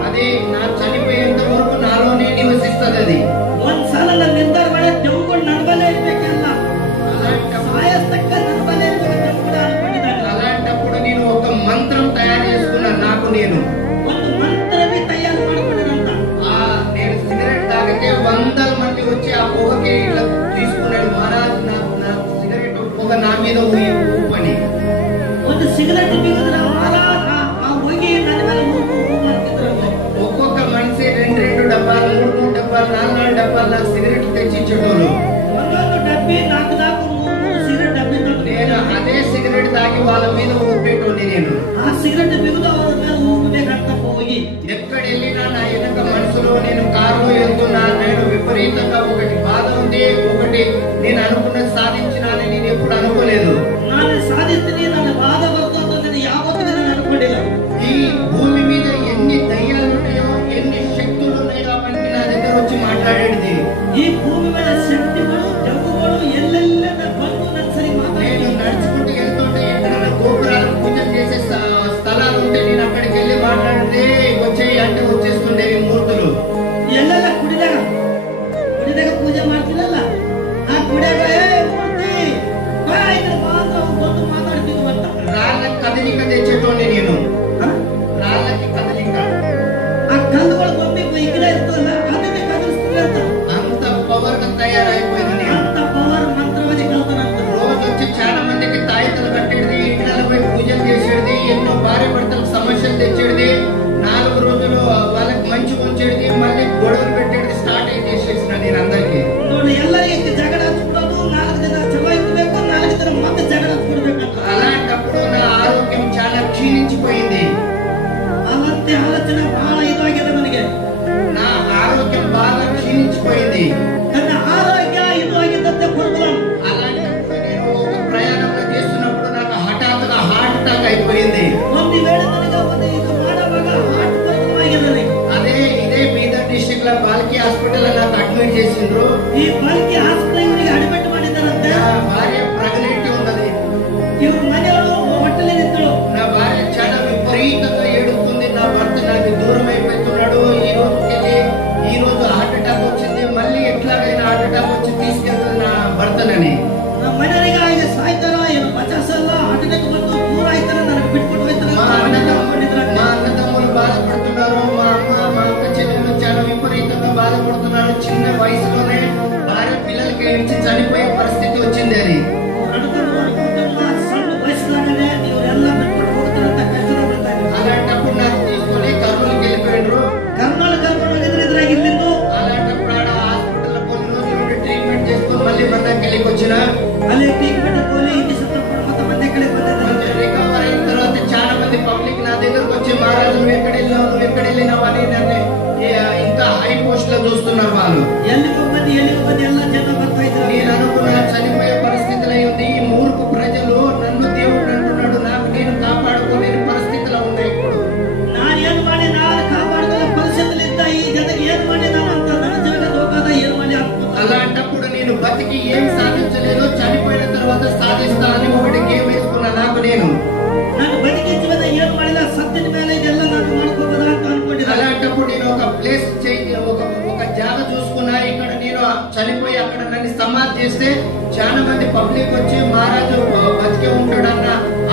అది నా చనిపోయే అదే వచ్చేయి అంటే వచ్చేస్తుండేవి మూర్తులు. ಎಲ್ಲೆಲ್ಲ ಕುಡಿದಾಗ ಪೂಜೆ ಮಾಡ್ತಿರಲ್ಲ ಆ ಕುಡಿಯಾಗ ಮೂರ್ತಿ ದೊಡ್ಡ ಮಾತಾಡ್ತಿದ್ವು ಅಂತ రాళ్ళకి కదలిక తెచ్చేటోండి నేను. రాళ్ళకి కదలిక, ఆ కళ్ళుಗಳು బొమ్మి ఇక్కడ ఇರ್ತಲ್ಲ ಅದನ್ನೇ కదిలిస్తుంది ಅಂತ అంత పవర్ గా తయారైపోయింది నేను. అంత పవర్ మంత్రవాది కలుగుతానంత రోజు వచ్చి చాలా మందికి తాయితలు కట్టేది, ఇళ్ళపై పూజలు చేసేది, ఎన్నో భార్య భర్తలకు సమస్యలు తెచ్చేది, 4 రోజులు వాళ్ళకి మంచి ఉంచేది, మళ్ళీ గొడవలు పెట్టేది స్టార్ట్ అయి చేసేసిన నేను అందరికి. ಎಲ್ಲರಿಗೆ ಜಗಳ ಹಚ್ಬಿಡೋದು, 4 ದಿನ ಚಲೋ ಇರ್ಬೇಕು, 4 ದಿನ ಮತ್ತೆ ಜಗಳ ಹಚ್ಬಿಡ್ಬೇಕಂತ. అలాంటప్పుడు నా ఆరోగ్యం చాలా క్షీణించిపోయింది. అలాంటి ఆలోచన బహಳ ఇದಾಗಿದೆ ನನಗೆ. నా ఆరోగ్యం బాగా క్షీణించిపోయింది. ನನ್ನ ಆರೋಗ್ಯ ಇದು ಆಗಿದ್ದಂತೆ ಪ್ರಾಬ್లం. అలాంటప్పుడు నేను ఒక ప్రయాణంలో చేస్తున్నప్పుడు నాకు హఠాత్తుగా హార్ట్ అటాక్ అయిపోయింది. ಒಂದು ವೇಳೆ ನನಗೆ ಒಂದು ಇದು ಮಾಡುವಾಗ ಹಾರ್ಟ್ ಪ್ರಾಬ್ಲಮ್ ಆಗಿದೆ. ఇదే బీదర్ డిస్ట్రిక్ట్ లో బాల్కి హాస్పిటల్ నాకు అడ్మిట్ చేసిండ్రు. ఈ బాల్కి హాస్పిటల్ ಗೆ ಅಡ್ಮಿಟ್ ಮಾಡಿದ್ದಾರಂತೆ. నా భార్య ప్రెగ్నెంట్ ఉన్నది. ಇವ್ರ ಮನೆಯವರು ಹೊಟ್ಟೆಲಿ ನಿಂತಳು. నా భార్య చాలా విపరీతంగా ఏడుస్తుంది. నా భర్త నాకు దూరం అయిపోతున్నాడు. ఈ రోజు హార్ట్ అటాక్ వచ్చింది, మళ్ళీ ఎట్లాగైనా హార్ట్ అటాక్ వచ్చి తీసుకెళ్తుంది నా భర్తనని. ನಮ್ಮ ಮನೆಯವರಿಗೆ ಹಾಗೆ ಸಾಯ್ತಾರ, ಏನು ಬಚಾಸಲ್ಲ, ಹಾರ್ಟ್ ಅಟ್ಯಾಕ್ ಬಂದು ದೂರ ಆಯ್ತಾರ, ನನಗೆ ಬಿಟ್ಬಿಟ್ಟು ಹೋಯ್ತಾರ. మా అన్నదమ్ములు బాధపడుతున్నారు. మా అమ్మ మా అక్క చెల్లెలు చాలా విపరీతంగా బాధపడుతున్నారు. చిన్న వయసులోనే భార్య పిల్లలకి ఇచ్చి చనిపోయే పరిస్థితి వచ్చింది అని. ಸಣ್ಣ ವಯಸ್ಸಿನಾಗಲೇ ನೀವೆಲ್ಲ ಬಿಟ್ಬಿಟ್ಟು ಹೋಗ್ತಾರಂತ ಕಷ್ಟ ಬರ್ತಾರೆ. అలాంటప్పుడు నాకు తీసుకొని కర్నూలుకి వెళ్ళిపోయిండ్రు. కర్నూలు కర్నూలు ಹೋಗಿದ್ರೆ ಇದ್ರಾಗ ಇಲ್ಲಿಂದು అలాంటప్పుడు ఆడ హాస్పిటల్ కొన్ని రోజులు ఉండి ట్రీట్మెంట్ చేసుకొని మళ్ళీ మన దగ్గరికి వచ్చిన. ಅಲ್ಲಿ ಟ್ರೀಟ್ಮೆಂಟ್ ಹೋಗಿ ಇಲ್ಲಿ ಸುತ್ತಮುತ್ತ ಮತ್ತೆ ಮಂದಿ ಕಡೆ ಬಂದಿದ್ದಾರೆ. రికవర్ అయిన తర్వాత చాలా మంది పబ్లిక్ నా దగ్గరకు వచ్చి మహారాజు నువ్వు ఎక్కడ వెళ్ళినావు అని నన్ను ఇంకా హై పోస్ట్ లో చూస్తున్నారు వాళ్ళు. ಎಲ್ಲಿಗೂ ಬಂದು ಎಲ್ಲ ಜನ ಬರ್ತಾ ಇದ್ದಾರೆ. నేను అనుకున్న చనిపోయే పరిస్థితిలో ఉంది. ఈ మూర్ఖు ప్రజలు నన్ను దేవుడు అంటున్నాడు, నాకు నేను కాపాడుకోలేని పరిస్థితిలో ఉన్నాయి. ఇప్పుడు ನಾನು ಏನ್ ಮಾಡಿ ನಾನು ಕಾಪಾಡ್ಕೊಳ್ಳೋ ಪರಿಸ್ಥಿತಿಲಿದ್ದ ಈ ಜನಕ್ಕೆ ಏನ್ ಮಾಡಿ ನಾನು ಅಂತ ನನ್ನ ಜೀವನ ಹೋಗದ ಏನ್ ಮಾಡಿ ಆಗ್ತದೆ. అలాంటప్పుడు నేను బతికి ఏం సాధించలేదో చనిపోయిన తర్వాత సాధిస్తా అని ఒకటి గేమ్ వేసుకున్నా నాకు నేను. ನಾನು ಬದುಕಿ ಜೀವನ ಏನ್ ಮಾಡಿಲ್ಲ, ಸತ್ತಿನ ಮೇಲೆ ಇದೆಲ್ಲ ನಾನು ಮಾಡ್ಕೋಬೋದಾ ಅಂತ ಅನ್ಕೊಂಡಿದ್ದೆ. అలాంటప్పుడు నేను ఒక ప్లేస్ ఒక జాగ చూసుకున్నా. ఇక్కడ నేను చనిపోయి అక్కడ నన్ను సమాధి చేస్తే చాలా మంది పబ్లిక్ వచ్చి మహారాజు బతికే ఉంటాడన్న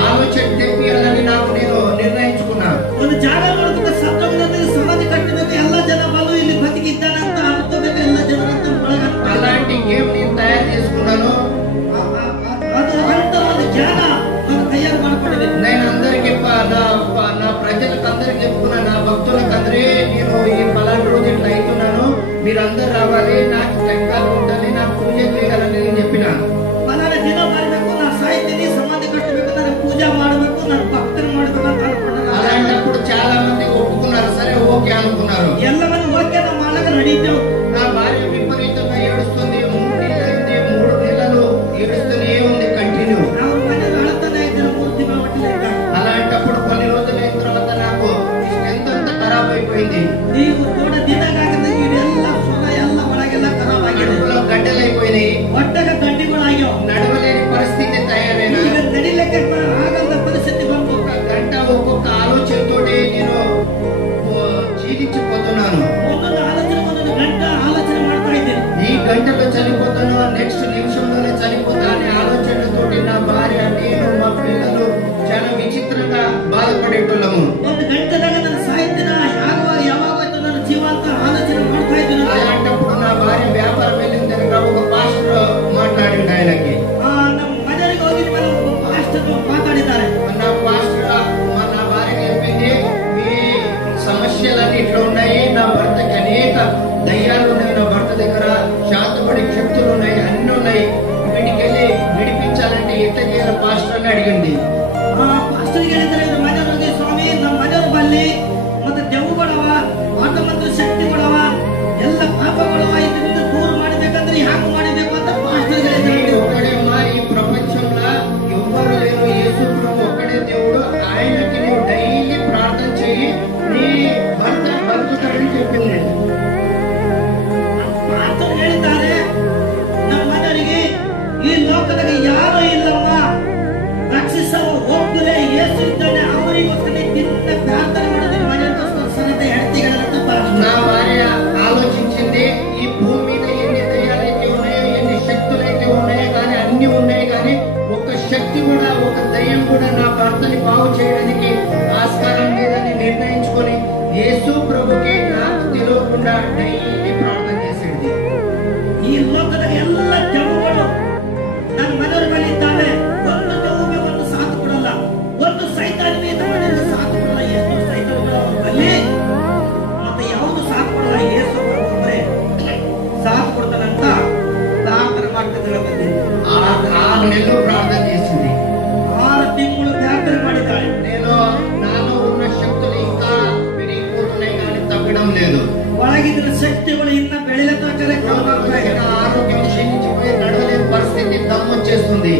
ఆలోచన తెప్పియాలని నాకు నేను నిర్ణయించుకున్నా. ಒಂದು ಜಾಗ ನೋಡ್ಬೇಕು, ಸತ್ತೋಗಿದ್ರೆ ಸಮಾಧಿ ಕಟ್ಟಬೇಕು, ಎಲ್ಲ ಜನ ಬಂದು ಇಲ್ಲಿ ಬದುಕಿದ್ದಾನಂತ ಅನ್ಕೋಬೇಕು, ಎಲ್ಲ ಜನರಂತ ಒಳಗ. అలాంటి గేమ్ నేను తయారు చేసుకున్నాను. ಅದು ಅಂತ ಒಂದು ಜಾಗ ನಾನು ತಯಾರು ಮಾಡ್ಕೊಂಡಿದ್ದೆ. నేను అందరికి నా ప్రజలకు అందరికి చెప్పుకున్నా, నా భక్తులకు అందరే నేను ఈ పలానా రోజు ఇట్లా అవుతున్నాను, మీరందరూ రావాలి, నాకు టెక్కాలు ఉండాలి, నాకు పూజ చేయాలని నేను చెప్పిన. ಫಲಾನ ದಿನ ಮಾಡಬೇಕು, ನಾನು ಸಾಯ್ತೀನಿ, ಸಮಾಧಿ ಕಟ್ಟಬೇಕು, ನಾನು ಪೂಜೆ ಮಾಡಬೇಕು, ನಾನು ಭಕ್ತರು ಮಾಡಬೇಕು ಅಂತ ಅನ್ಕೊಂಡೆ. అలాంటప్పుడు చాలా మంది ఒప్పుకున్నారు, సరే ఓకే అనుకున్నారు. ಎಲ್ಲವನ್ನು ಓಕೆ ನಾವು ಮಾಡಕ ರೆಡಿ ಇದ್ದೆವು. నా భార్య విపరీతంగా ఏడుస్తుంది. 3 నెలలు ఏడుస్తూనే ఉంది కంటిన్యూ. ನಾವು ಮನೆಯಲ್ಲಿ ಅಳತಾನೆ ಇದ್ದೇವೆ 3 ತಿಂಗಳ ಮಟ್ಟಿಗೆ. అలాంటప్పుడు కొన్ని రోజులు అయిన తర్వాత నాకు ఎంత ఖరాబ్ అయిపోయింది. ನೀವು ಕೂಡ ದಿನಗಾಗದೆ ಇದೆಲ್ಲ ಸ್ವರ ಎಲ್ಲ ಒಳಗೆಲ್ಲ ಖರಾಬ್ ಆಗಿದೆ. గడ్డలైపోయినాయి. ಒಟ್ಟಗ ಗಡ್ಡಿಗಳಾಗ್ಯಾವ. నడవలేని పరిస్థితి తయారైన. ಈಗ ನಡಿಲಿಕ್ಕೆ ಆಗದ ಪರಿಸ್ಥಿತಿ ಬಂತು. ఒక గంట ఒక్కొక్క ఆలోచనతోటి నేను జీవించిపోతున్నాను. ಒಂದೊಂದು ಗಂಟೆ ಆಲೋಚನೆ ಮಾಡ್ತಾ ಇದ್ದೇನೆ. ఈ గంటలో చనిపోతాను, నెక్స్ట్ నిమిషంలోనే చనిపోతా అనే ఆలోచనతోటి నా భార్య, నేను, మా పిల్లలు చాలా విచిత్రంగా బాధపడేటోళ్ళము. ಒಂದು ಗಂಟೆದಾಗ ನಾನು ಸಾಯ್ತೀನ, ಯಾವಾಗ ನನ್ನ ಜೀವ ಅಂತ ಆಲೋಚನೆ ಮಾಡ್ತಾ ಇದ್ದೀನಿ. అలాంటప్పుడు నా భార్య వ్యాపారం వెళ్ళిన దగ్గర ఒక పాస్టర్ మాట్లాడింది ఆయనకి. ನಮ್ಮ ಮನೆಯವರಿಗೆ ಹೋಗಿ ಒಬ್ಬ ಮಾಸ್ಟರ್ ಮಾತಾಡಿದ್ದಾರೆ. నా పాస్టర్ నా భార్యకి చెప్పింది, మీ సమస్యలన్నీ ఇట్లా ఉన్నాయి, నా భర్తకి అనేక దయ్యాలు ఉన్నాయి, నా భర్త దగ్గర శాతపడి శక్తులు ఉన్నాయి, అన్ని ఉన్నాయి, వీటికి వెళ్ళి విడిపించాలంటే ఎట్లా చేయాలి పాస్టర్ అని అడిగింది. ಪಾಸ್ಟರ್ಗೆ ಹೇಳಿದ್ರೆ ಮನೆಯವ್ರಿಗೆ, ಸ್ವಾಮಿ ನಮ್ಮ ಮನೆಯವ್ರ ಬಲ್ಲಿ ಮತ್ತೆ ದೆವ್ವಗಳವ, ಮಾಟಮಂತ್ರ ಶಕ್ತಿಗಳವ, ಎಲ್ಲ ಪಾಪಗಳವ, ಇದರಿಂದ ದೂರ ಮಾಡಬೇಕಂದ್ರೆ ಹ್ಯಾಂಗ ಮಾಡಬೇಕು ಅಂತ ಪಾಸ್ಟರ್ಗೆ ಹೇಳಿದ್ರೆ. ఒక్కడేమ్మా ఈ ప్రపంచంలో ఎవ్వరు లేరు, యేసు ప్రభు ఒక్కడే దేవుడు, ఆయనకి నువ్వు డైలీ ప్రార్థన చెయ్యి, నీ భర్త బతుకుతాడని చెప్పింది. ಪಾಸ್ಟರ್ ಹೇಳಿದ್ದಾರೆ, ನಮ್ಮ ಮನೆಯವರಿಗೆ ಈ ಲೋಕದಾಗ ಯಾರು ಇಲ್ಲಮ್ಮ, ರಕ್ಷಿಸವ ಒಬ್ಬರೇ ಯೇಸು ಇದ್ದಾನೆ, ಅವರಿಗೋಸ್ಕರ ದಿನ ಪ್ರಾರ್ಥನೆ ಮಾಡಿದ್ರೆ ಮನೆಯವರಿಗೋಸ್ಕರ బాగు చేయడానికి ఆస్కారం లేదని నిర్ణయించుకొని యేసు ప్రభుకి నాకు తెలియకుండా డైలీ ప్రార్థన చేసేది. ಈ ಲೋಕದ ಎಲ್ಲ ದೆವ್ವಗಳು ನನ್ನ ಮನೆಯವರ ಬಳಿ ಇದ್ದಾವೆ. ಒಂದು ದೆವ್ವವೇ ಒಂದು ಸಾಥ್ ಕೊಡಲ್ಲ, ಒಂದು ಸೈತಾನವೇ ನಮ್ಮ ಮನೆಯಲ್ಲಿ ಸಾಥ್ ಕೊಡಲ್ಲ. ಎಷ್ಟು ಸೈತಾನಗಳು ಅವರ ಬಳಿ ಮತ್ತೆ ಯಾವುದು ಸಾಥ್ ಕೊಡಲ್ಲ. ಯೇಸು ಒಬ್ಬರೇ ಸಾಥ್ ಕೊಡ್ತಾನಂತ ಪ್ರಾರ್ಥನೆ ಮಾಡ್ತಿದ್ದಾರೆ. ఆరు నెలలు ప్రార్థన చేసింది. 6 ತಿಂಗಳು ಪ್ರಾರ್ಥನೆ ಮಾಡಿದ್ದಾಳೆ. నాలో ఉన్న శక్తులు ఇంకా పెరిగిపోతున్నాయి కానీ తగ్గడం లేదు. ಒಳಗಿನ ಶಕ್ತಿಗಳು ಇನ್ನ ಬೆಳೆಯಬೇಕಾದ್ರೆ ఆరోగ్యం క్షీణించిపోయి నడవలేని పరిస్థితి దమ్ము వచ్చేస్తుంది.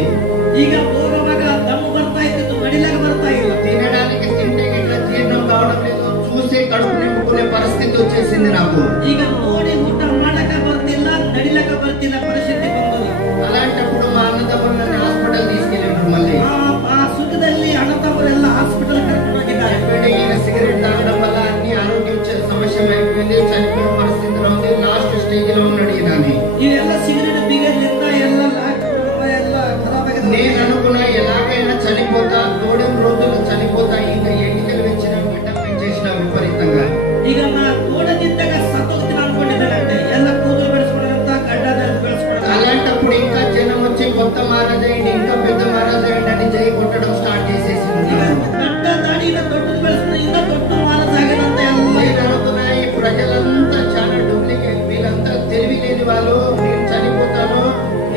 ಈಗ ಹೋಗುವಾಗ ದಮ್ಮು ಬರ್ತಾ ಇತ್ತು, ನಡಿಲಾಗ ಬರ್ತಾ ಇಲ್ಲ. తినడానికి తింటే ఇట్లా జీర్ణం కావడం లేదు, చూసే కడుపు నింపుకునే పరిస్థితి వచ్చేసింది నాకు. ಈಗ ನೋಡಿ ಊಟ ಮಾಡಕ ಬರ್ತಿಲ್ಲ, ನಡಿಲಕ ಬರ್ತಿಲ್ಲ ಪರಿಸ್ಥಿತಿ ಬಂದದ. అలాంటప్పుడు మా అన్నదమ్ములు నన్ను హాస్పిటల్ తీసుకెళ్ళారు. మళ్ళీ ಆ ಸುಖದಲ್ಲಿ ಅಣ್ಣತಮ್ಮರೆಲ್ಲ ಹಾಸ್ಪಿಟಲ್ ಕರ್ಕೊಂಡು ಹೋಗಿದ್ದಾರೆ. ఈయన సిగరెట్ తాగడం వల్ల అన్ని ఆరోగ్యం సమస్య అయిపోయింది, చనిపోయే పరిస్థితిలో ఉంది, లాస్ట్ స్టేజ్ లో ఉన్నాడు ఈయన. ఇవెಲ್ಲ సిగరెట్ బిగర్లింದ ಎಲ್ಲ ఖరాబ్ ఆಗಿದೆ. నేను అనుకున్నా ఎలాగైనా చనిపోతా, తోడేం రోజులు చనిపోతా. ఇంకా ఎన్నికలు వచ్చిన బిడ్డ పెంచేసిన విపరీతంగా. ಈಗ ನಾ ತೋಡದಿದ್ದಾಗ ಸತ್ತೋಗ್ತೀನಿ ಅನ್ಕೊಂಡಿದ್ದಾರಂತೆ. ಎಲ್ಲ ಕೂದಲು ಬೆಳೆಸ್ಕೊಂಡಂತ ಗಡ್ಡ ಬೆಳೆಸ್ಕೊಂಡ. అలాంటప్పుడు ఇంకా జనం వచ్చి కొత్త మహారాజయ్యండి, ఇంకా పెద్ద మహారాజయ్యండి అని జై కొట్టడం స్టార్ట్ చేసేసింది. గడ్డ దాడిన దొడ్డు ಬೆಳೆಸ್ಕೊಂಡ ఇంకా దొడ్డు మహారాజాగినంత ಎಲ್ಲ. నేను అనుకున్నా ఈ ప్రజలంతా చాలా డూప్లికేట్, వీళ్ళంతా తెలివి లేని వాళ్ళు, నేను చనిపోతాను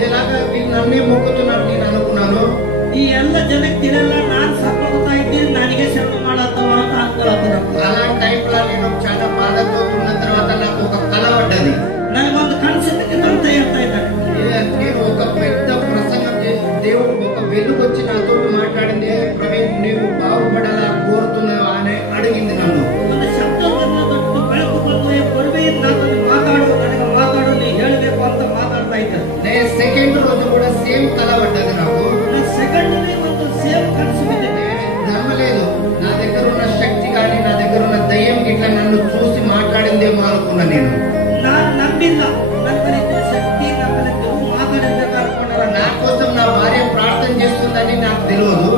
ఎలాగా వీళ్ళు నన్నే మొక్కుతున్నారు నేను అనుకున్నాను. ಈ ಎಲ್ಲ ಜನಕ್ಕೆ ತಿಳಲ್ಲ, ನಾನ್ ಸತ್ತೋಗ್ತಾ ಇದ್ದೀನಿ, ನನಗೆ ಶರಣ ಮಾಡತ್ತವ ಅಂತ ಅನ್ಕೊಳತ್ತಾರ. అలాంటి టైంలో నేను చాలా బాధతో ఉన్న తర్వాత నాకు ఒక కల పడ్డది. ನನಗೊಂದು ಕನಸಿದ್ದಕ್ಕೆ ಅಂತ ಹೇಳ್ತಾ ಇದ್ದಾರೆ. నేను ఒక పెద్ద ప్రసంగం చేసి దేవుడు ఒక వెలుగొచ్చి నాతో మాట్లాడింది. ప్రవీణ్ నీవు బాగుపడాలా కోరుతున్నావా అని అడిగింది నన్ను. ಒಂದು ಶಬ್ದವನ್ನು ದೊಡ್ಡ ಬೆಳಕು ಬಂದು ಕೊರವೆಯಿಂದ ನಾನು ಮಾತಾಡು, ನನಗೆ ಮಾತಾಡು, ನೀ ಹೇಳಬೇಕು ಅಂತ ಮಾತಾಡ್ತಾ ಇದ್ದಾರೆ. నేను సెకండ్ రోజు కూడా సేమ్ కల పడ్డది నాకు. ಸೆಕೆಂಡ್ ಒಂದು ಸೇಮ್ ಕನಸು ಬಿದ್ದಿದೆ. నమ్మలేదు, నా దగ్గర ఉన్న శక్తి కానీ నా దగ్గర ఉన్న దయ్యం ఇట్లా నన్ను చూసి మాట్లాడిందేమో అనుకున్నా నేను. ನಾನು ನಂಬಿಲ್ಲ, ನನ್ನ ಬರೀ ಶಕ್ತಿ ನಮ್ಮ ಮಾತಾಡಿರ್ಬೇಕು ಅನ್ಕೊಂಡ್ರ. నా కోసం నా భార్య ప్రార్థన చేస్తుందని నాకు తెలియదు.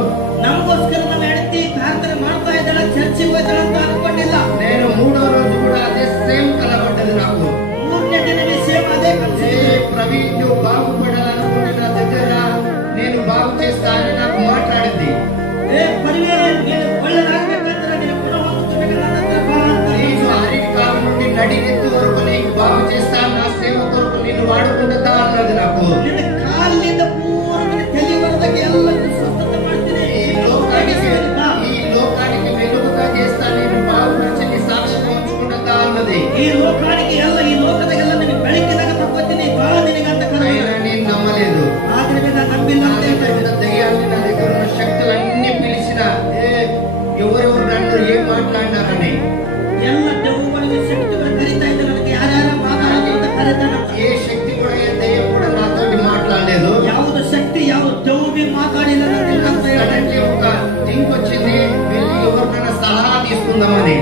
ನಮಗೋಸ್ಕರ ನಮ್ಮ ಹೆಂಡತಿ ಪ್ರಾರ್ಥನೆ ಮಾಡ್ತಾ ಇದ್ದಾಳೆ, ಚರ್ಚಿಗೆ ಹೋಯ್ತಾಳೆ ಅಂತ ಅನ್ಕೊಂಡಿಲ್ಲ. నేను మూడో రోజు కూడా అదే సేమ్ కల పడ్డది నాకు. 3ನೇ ದಿನವೇ ಸೇಮ್ ಅದೇ ಕನಸು. ప్రవీణ్ నువ్వు బాగుపడాలనుకుంటే నా దగ్గర నేను బాగు చేస్తా అని నాకు మాట్లాడింది. ಪರಿವೇ ನೀನು ಒಳ್ಳೆದಾಗಬೇಕಂದ್ರೆ ನೀನು ಪುನಃ ಹೊಂದಬೇಕು, ನನ್ನ ಹತ್ರ ಬಾ ಅಂತ. నేను అరిటి కాలం నుండి నడినెత్తి వరకు నీకు బాగు చేస్తా, నా సేవ కొరకు నిన్ను వాడుకుంటా అన్నది నాకు. ನಿನ್ನ ಕಾಲಿನಿಂದ ಪೂರ್ಣ ತಲೆ ವರೆಗೆ ಎಲ್ಲ ಸ್ವಸ್ಥತೆ ಮಾಡ್ತೀನಿ. ఈ లోకానికి వెలుగుగా చేస్తా, నేను బాగుపరిచి నీ సాక్షి ఉంచుకుంటా అన్నది. ಈ ಲೋಕಾనికి ಎಲ್ಲ ಈ ಲೋಕದಾಗೆಲ್ಲ ನಿನಗೆ ಬೆಳಕಿನಾಗ ತಕ್ಕೊತೀನಿ, ಬಾ ನಿನಗೆ ಅಂತ అయినా నేను నమ్మలేదు. ಆದ್ರೆ ನಾನು ನಂಬಿಲ್ಲ నా ಅಂತ దగ్గర ఉన్న ಹೇಳ್ತಾರೆ. దయ్యాన్ని, నా దగ్గర ఉన్న శక్తులన్నీ పిలిచిన ఎవరెవరు నన్ను ఏం మాట్లాడినారని. ಎಲ್ಲ ದೆವ್ವಗಳಿಗೆ ಶಕ್ತಿಗಳು ಕರೀತಾ ಇದ್ದ, ನನಗೆ ಯಾರ್ಯಾರ ಮಾತಾಡೋದು ಅಂತ ಕರೀತಾನ. ఏ శక్తి కూడా ఏ దయ్యం కూడా నాతోటి మాట్లాడలేదు. ಯಾವುದು ಶಕ್ತಿ ಯಾವ ದೆವ್ವೇ ಮಾತಾಡಿಲ್ಲ ಅಂತ ಹೇಳ್ತಾರೆ. అంటే ఒక థింక్ వచ్చింది, వెళ్ళి ఎవరినైనా సలహా తీసుకుందామని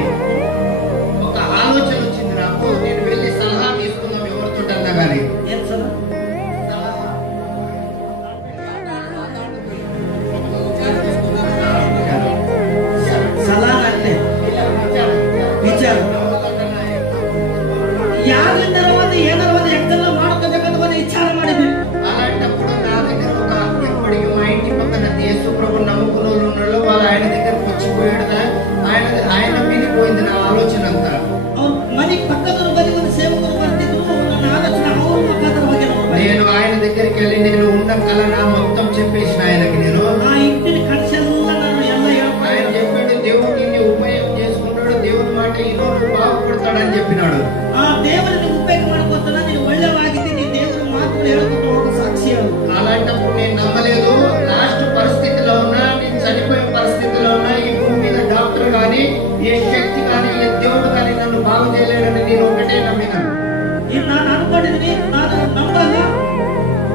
ఒక ఆలోచన వచ్చింది నాకు. నేను వెళ్ళి సలహా తీసుకుందాం ఎవరితో అన్నా కానీ. ಏನ್ ಸಲ ಸಲಹಾ ಅಂತೆ ವಿಚಾರ ಯಾರಿಂದಾರ ಒಂದು ಏನಾರ ಒಂದು ಹೆಗ್ಗಲ್ಲ ಮಾಡ್ಕೋಬೇಕಂತ ಒಂದು ವಿಚಾರ ಮಾಡಿದ್ವಿ. అలాంటప్పుడు నా దగ్గర ఒక ఎప్పటికీ మా ఇంటి పక్కన యేసు ప్రభు నమ్ముకున్న వాళ్ళు ఉన్నాడు, వాళ్ళు ఆయన దగ్గరకు వచ్చిపోయాడు. ఆయన మీదిపోయింది నా ఆలోచన అంతా. ಅವ್ರ ಮನೆ ಪಕ್ಕದವ್ರ ಬದಿ ಒಂದು ಸೇವಕರು ಬರ್ತಿದ್ರು, ನನ್ನ ಆಲೋಚನೆ ಅವ್ರ ಮುಖಾಂತರ ಹೋಗಿ నేను ఆయన దగ్గరికి వెళ్ళి నేను ఉన్న కళ నా మొత్తం చెప్పేసిన ఆయనకి. నేను ಆ ಇಂಟಿನ ಕನಸೆಲ್ಲ ನಾನು ಎಲ್ಲ ఆయన చెప్పాడు, దేవుడు నిన్ను ఉపయోగం చేసుకుంటాడు, దేవుడి మాట ఈరోజు బాగుపడతాడని చెప్పినాడు. ಆ ದೇವರನ್ನು ಉಪಯೋಗ ಮಾಡ್ಕೋತಾನ, ನೀನು ಒಳ್ಳೆವಾಗಿದ್ದೀನಿ, ದೇವರ ಮಾತನ್ನು ಹೇಳ್ಕೊತ ಹೋಗೋ ಸಾಕ್ಷಿ ಅದು. అలాంటప్పుడు నేను నమ్మలేదు. లాస్ట్ పరిస్థితిలో ఉన్నా, నేను చనిపోయే పరిస్థితిలో ఉన్నా, ఈ భూమి మీద డాక్టర్ గాని ఏ శక్తి గాని ఏ దేవుడు గాని నన్ను బాగు చేయలేడని నేను ఒకటే నమ్మినాను. ಈಗ ನಾನು ಅನ್ಕೊಂಡಿದ್ದೀನಿ, ನಾನು ನಂಬಲ್ಲ,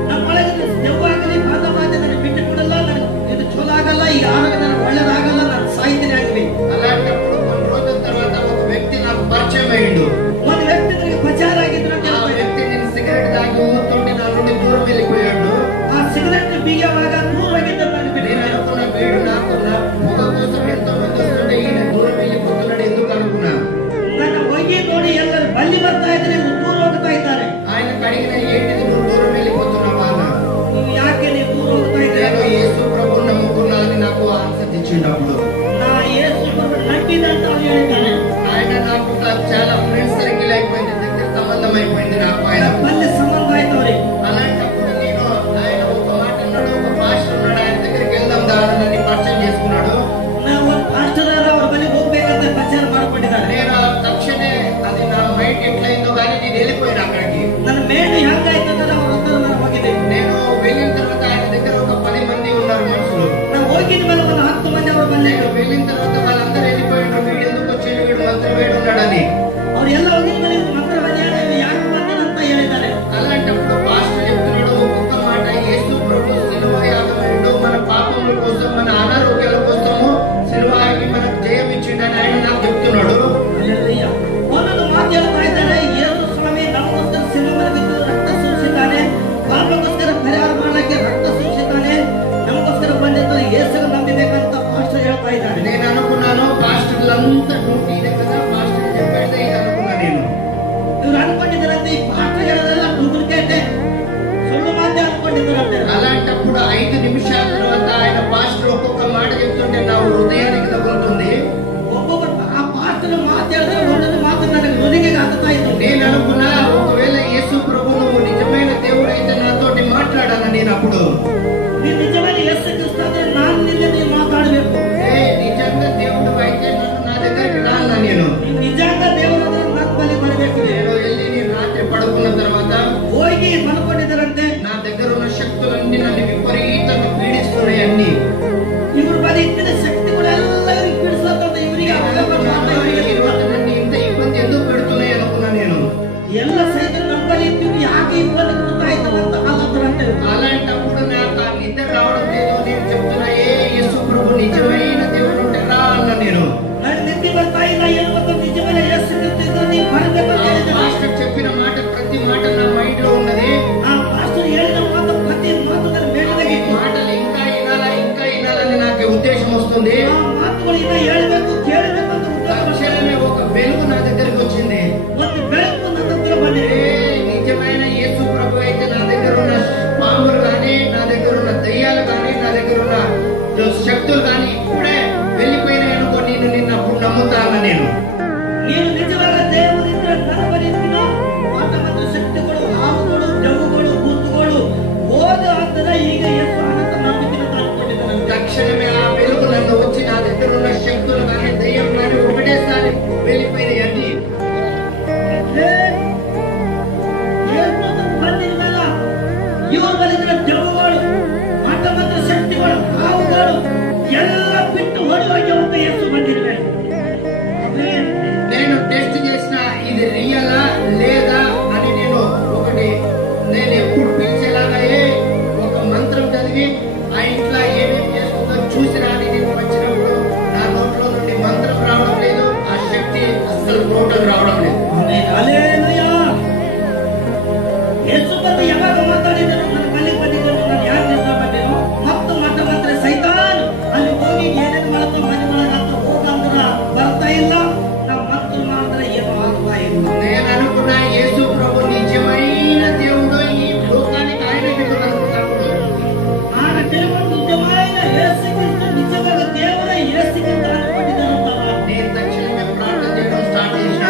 ನಮ್ಮ ಒಳಗೆ ದೆವ್ವ ಆಗಲಿ ಬಾಧವಾದ ನನಗೆ ಬಿಟ್ಟು ಬಿಡಲ್ಲ, ನನಗೆ ಇದು ಚಲೋ ಆಗಲ್ಲ, ಈ ಆರೋಗ್ಯ ನನಗೆ ಒಳ್ಳೇದಾಗಲ್ಲ, ನಾನು ಸಾಯ್ತೀನಿ ಆಗಲಿ. అలాంటప్పుడు కొన్ని రోజుల తర్వాత ఒక వ్యక్తి నాకు పరిచయం అయ్యిండు. ಒಂದು ವ್ಯಕ್ತಿ ನನಗೆ ಪ್ರಚಾರ ಆಗಿದ್ರು ಅಂತ ఆ ಹೇಳ್ತಾರೆ. వ్యక్తి నేను సిగరెట్ తాగి ఊరుతుంటే నా నుండి దూరం వెళ్ళిపోయాడు. ಆ ಸಿಗರೆಟ್ ಬೀಗವಾಗ ದೂರವಾಗಿದ್ದ ನನಗೆ నేను ಬಿಟ್ಟು అనుకున్న వీడు నాకు నా పొగ ಇದ್ದಾರೆ. నేను తక్షణ అది నా మైండ్ ఎట్లయిందో కానీ నేను వెళ్ళిపోయాను అక్కడికి. ನನ್ನ ಮೇಡು ಹೆಂಗಾಯ್ತು ಅಂತ ನಾವು ನನ್ನ ಹೋಗಿದ್ದೆ. నేను వెళ్ళిన తర్వాత ఆయన దగ్గర ఒక 10 మంది ఉన్నారు మనుషులు. ನಾವು ಹೋಗಿದ ಮೇಲೆ ಒಂದು 10 ಮಂದಿ ಅವರು ಬಂದೆ. నేను వెళ్ళిన తర్వాత వాళ్ళందరూ వెళ్ళిపోయారు. వీడు ఎందుకు వచ్చాడు, వీడు మంత్రం వేడు ఉన్నాడని. ಅವ್ರು ಎಲ್ಲ ಹೋಗಿದ ಮೇಲೆ ಮಂತ್ರ ಬಂದಿದ್ದಾರೆ, ಯಾಕೆ ಬಂದಿರಂತ ಹೇಳಿದ್ದಾರೆ. అలాంటప్పుడు పాస్టర్ చెప్తున్నాడు ఒక్కొక్క మాట, యేసు ప్రభు సిలువ యాగమైండు మన పాపముల కోసం, మన అనారోగ్యాల కోసము సిలువ ఆగి మనకు జయం ఇచ్చిండని ఆయన నాకు చెప్తున్నాడు. ಹಲ್ಲೆಲೂಯಾ. ಒಂದೊಂದು ಮಾತು ಹೇಳ್ತಾ ಇದ್ದಾರೆ, ಯೇಸು ಸ್ವಾಮಿ ನಮಗೋಸ್ಕರ ಸಿಲುಬೆ ಮೇಲೆ ಬಿದ್ದು ರಕ್ತ ಸುರಿಸಿದ್ದಾನೆ, ಪಾಪಕ್ಕೋಸ್ಕರ ಪರಿಹಾರ ಮಾಡಲಿಕ್ಕೆ ರಕ್ತ ಸುರಿಸಿದ್ದಾನೆ, ನಮಗೋಸ್ಕರ ಬಂದಿದ್ದು ಯೇಸುವನ್ನು ನಂಬಬೇಕಂತ ಪಾಸ್ಟರ್ ಹೇಳ್ತಾ ಇದ್ದಾರೆ. నేను అనుకున్నాను పాస్టర్లంతా డ్యూటీ ಇದೆ కదా, పాస్టర్ చెప్పేది ఇది అనుకున్నా నేను. ಇವ್ರು ಅನ್ಕೊಂಡಿದ್ದಾರಂತೆ ಈ ಪಾಸ್ಟರ್ ಹೇಳೋದೆಲ್ಲ ಡೂಪ್ಲಿಕೇಟ್, ಸುಳ್ಳು ಮಾತೆ ಅನ್ಕೊಂಡಿದ್ದಾರಂತೆ. అలాంటప్పుడు 5 నిమిషాల తర్వాత ఆయన పాస్టర్ ఒక్కొక్క మాట చెప్తుంటే నా హృదయానికి తగులుతుంది. ಒಬ್ಬೊಬ್ಬರು ಆ ಪಾಸ್ಟರ್ ಮಾತಾಡಿದ್ರೆ ಒಂದೊಂದು ಮಾತು ನನಗೆ ನುಡಿಗೆ ಹಾಕ್ತಾ ಇತ್ತು. నేను అనుకున్నా ఒకవేళ యేసు ప్రభు నువ్వు నిజమైన దేవుడు అయితే నాతోటి మాట్లాడాలని నేను అప్పుడు ನೀನು ನಿಜమైన ಯೇಸು ಕ್ರಿಸ್ತ ಅಂದ್ರೆ ನಾನು ನಿನ್ನೆ ನೀವು ಮಾತಾಡಬೇಕು. నిజంగా దేవుడు అయితే నన్ను నా దగ్గరికి రాన్నా నేను. ನೀನು ನಿಜಂಗ ದೇವರು ಅಂದ್ರೆ ನನ್ನ ಬಳಿ ಬರಬೇಕು. నేను వెళ్ళి నేను రాత్రి పడుకున్న తర్వాత ಹೋಗಿ ಮಲ್ಕೊಂಡಿದ್ದಾರಂತೆ. నా దగ్గర ఉన్న శక్తులన్నీ నన్ను విపరీతంగా పీడిస్తున్నాయి అన్ని. ಇವ್ರ ಬಳಿ ಇದ್ದ ಶಕ್ತಿಗಳೆಲ್ಲ ಇವ್ರಿಗೆ ಬಿಡಿಸ್ಲತ್ತಂತ, ಇವರಿಗೆ నన్ను ఇంత ఇబ్బంది ఎందుకు పెడుతున్నాయి అనుకున్నా నేను. ಎಲ್ಲ ಸಹಿತ ನಮ್ಮ ಬಳಿ ಇದ್ದು ಯಾಕೆ ಇಬ್ಬರು ಗೊತ್ತಾಯ್ತದಂತ ಅಲ್ಲಂತೆ. అలాంటప్పుడు నాకు ఆ నిద్ర రావడం లేదు. నేను చెప్తున్నా యేసు ప్రభు నిజమైన దేవుడు ఉంటే రా అన్న నేను. ನಾನು ನಿದ್ದೆ ಬರ್ತಾ ಇಲ್ಲ, ಏನು ಗೊತ್ತಾ, ನಿಜమైన ಯೇಸು ಕ್ರಿಸ್ತ ನೀವು ಬರಬೇಕಂತ ಹೇಳಿದ್ರು. మాస్టర్ చెప్పిన మాట ప్రతి మాట నా మైండ్ లో ఉన్నది. ಆ ಪಾಸ್ಟರ್ ಹೇಳಿದ ಮಾತು ಪ್ರತಿ ಮಾತು ನನ್ನ ಮೇಲಿಗೆ ఈ మాటలు ఇంకా వినాలని నాకు ఉద్దేశం వస్తుంది. ಆ ಮಾತುಗಳು ಇನ್ನ ಹೇಳ್ಬೇಕು, ಕೇಳಬೇಕು ಅಂತ తక్షణమే ఒక వెలుగు నా దగ్గరికి వచ్చింది. ಒಂದು ಬೆಳಕು ನನ್ನ ಹತ್ರ ಬಂದಿದೆ. నిజమైన యేసు ప్రభు అయితే నా దగ్గర ఉన్న పాములు కానీ, నా దగ్గర ఉన్న దయ్యాలు కానీ, నా దగ్గర ఉన్న శక్తులు కానీ ఇప్పుడే వెళ్ళిపోయినాయి అనుకో, నేను నిన్ను అప్పుడు నమ్ముతాను నేను. ನೀನು ನಿಜವಾದ ದೇವರಿಂದ ನನ್ನ ಬಳಿಯಿನ ಮಾಟ ಮತ್ತು ಶಕ್ತಿಗಳು, ಹಾವುಗಳು, ದೆವ್ವಗಳು, ಭೂತಗಳು ಹೋದ ಅಂದರೆ ಈಗ ಯೇಸು ಅನಂತ ನಂಬಿಕೆಯನ್ನು ತಂದುಕೊಂಡಿದ್ದಾನೆ. తక్షణమే ఆ వెలుగు నన్ను వచ్చి నా దగ్గర ఉన్న శక్తులు కానీ, దయ్యం కానీ ఒకటేసారి వెళ్ళిపోయినాయి అన్ని. ಇವರು ಬಲಿದ್ರೆ ದೆವ್ವಗಳು, ಮಾಟ ಮತ್ತು ಶಕ್ತಿಗಳು, ಹಾವುಗಳು ಎಲ್ಲ ಬಿಟ್ಟು ಓಡಿ ಹೋಗಿ ಅಂತ ಯೇಸು ಬಂದಿರುವೆ. నేను టెస్ట్ చేసిన ఇది రియలా లేదా అని నేను ఎప్పుడు పిలిచేలాగా ఒక మంత్రం చదివి ఆ ఇంట్లో ఏమేమి చేస్తుందో చూసినా అని నేను వచ్చినప్పుడు నా నోట్లో నుండి మంత్రం రావడం లేదు, ఆ శక్తి అస్సలు నోట్లోకి రావడం లేదు. ಹಲ್ಲೆಲೂಯಾ. ಯೇಸು ಬಗ್ಗೆ ಯಾವಾಗ ಮಾತಾಡಿದನು, ನನ್ನ ಬಳಿಗೆ ಬಂದಿದ್ದನು, ನಾನು ಯಾರು ನಿನ್ನ ಬಂದೇನೋ ಮತ್ತು ಮತ ಮಾತ್ರ ಸೈತಾನ್ ಅಲ್ಲಿ ಹೋಗಿ ಏನೇನು ಮಾಡ್ತಾ ಮನೆ ಒಳಗಂತ ಹೋಗಂದ್ರ ಬರ್ತಾ ಇಲ್ಲ, ನಮ್ಮ ಮಂತ್ರ ಮಾಡಿದ್ರೆ ಏನು ಆಗ್ತಾ ಇಲ್ಲ. నేను అనుకున్నా యేసు ప్రభు నిజమైన దేవుడు, ఈ లోకానికి ఆయన ఎందుకు అనుకున్నప్పుడు ಆಗ ತಿರುಗಿ ನಿಜమైన ಯೇಸು ಕ್ರಿಸ್ತ ನಿಜವಾದ ದೇವರ ಯೇಸು ಕ್ರಿಸ್ತ ಅನ್ಕೊಂಡಿದ್ದಾನಂತಲ್ಲ. నేను తక్షణమే ప్రార్థన చేయడం స్టార్ట్ చేసిన.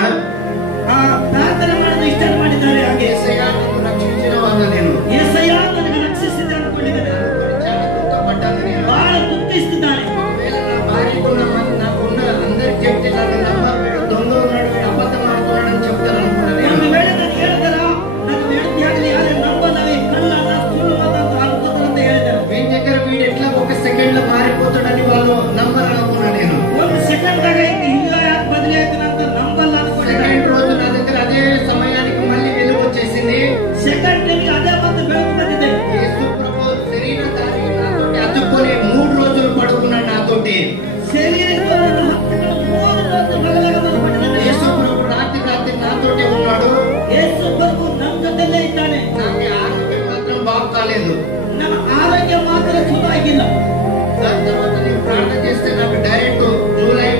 ಪ್ರಾರ್ಥನೆ ಮಾಡೋದು ಇಷ್ಟ ಮಾಡಿದ್ದಾರೆ. ಹಾಗೆ యేసయ్యా నిన్ను రక్షించిన వాళ్ళ నేను ಯೇಸಯ್ಯ ನನಗೆ ರಕ್ಷಿಸಿದ ಅನ್ಕೊಂಡಿದ್ದಾರೆ. చాలా దుఃఖపడ్డాను నేను. ಬಹಳ ದುಃಖಿಸ್ತಿದ್ದಾರೆ. ఒకవేళ నా భార్యకున్న నాకున్న అందరికి చెప్తే నన్ను నమ్మరు, వీడు దొంగ ఉన్నాడు, వీడు అబద్ధం ఆడుతున్నాడు అని చెప్తాను అనుకున్నా నేను. ಒಂದು ವೇಳೆ ನಾನು ಹೇಳಿದರ ನನ್ನ ಹೆಂಡತಿ ಆಗಲಿ ಯಾರೇ ನಂಬದವೇ ಕಳ್ಳನ ಸುಳ್ಳು ಮಾತಾಡ್ತಾ ಅನ್ಕೋತಾರೆ ಅಂತ ಹೇಳಿದ್ದಾರೆ. వీడి దగ్గర వీడు ఎట్లా ఒక సెకండ్ లో మారిపోతాడని వాళ్ళు నమ్మరు అనుకున్నా నేను. ಒಂದು ಸೆಕೆಂಡ್ ಆಗ ಹಿಂಗ ಯಾಕೆ ಬದಲಾಯ್ತಾನಂತ ನಂಬಲ್ಲ ಅನ್ಕೊಂಡಿದ್ದಾರೆ. సెకండ్ రోజు నా దగ్గర అదే సమయానికి మళ్ళీ వెలుగు వచ్చేసింది. ಸೆಕೆಂಡ್ ಟೈಮ್ಗೆ ಅದೇ ಮತ್ತೆ ಬೆಳಕು ಬಂದಿದೆ. యేసు ప్రభు శరీరధారి నాతోటి అతుక్కొని 3 రోజులు పడుకున్నాడు నాతోటి. ಶರೀರಕ್ಕೆ 3 రోజు ಮಗಲಾಗ ಬಂದ್ಬಿಟ್ಟಿದ್ದಾನೆ. యేసు ప్రభు రాత్రి నాతోటి ఉన్నాడు. ಯೇಸು ಪ್ರಭು ನಮ್ಮ ಜೊತೆಲೇ ಇದ್ದಾನೆ. నాకు ఆరోగ్యం మాత్రం బాగు కాలేదు. ನನ್ನ ಆರೋಗ್ಯ ಮಾತ್ರ ಚಲೋ ಆಗಿಲ್ಲ. దాని తర్వాత నేను ప్రార్థన చేస్తే నాకు డైరెక్ట్ జూలై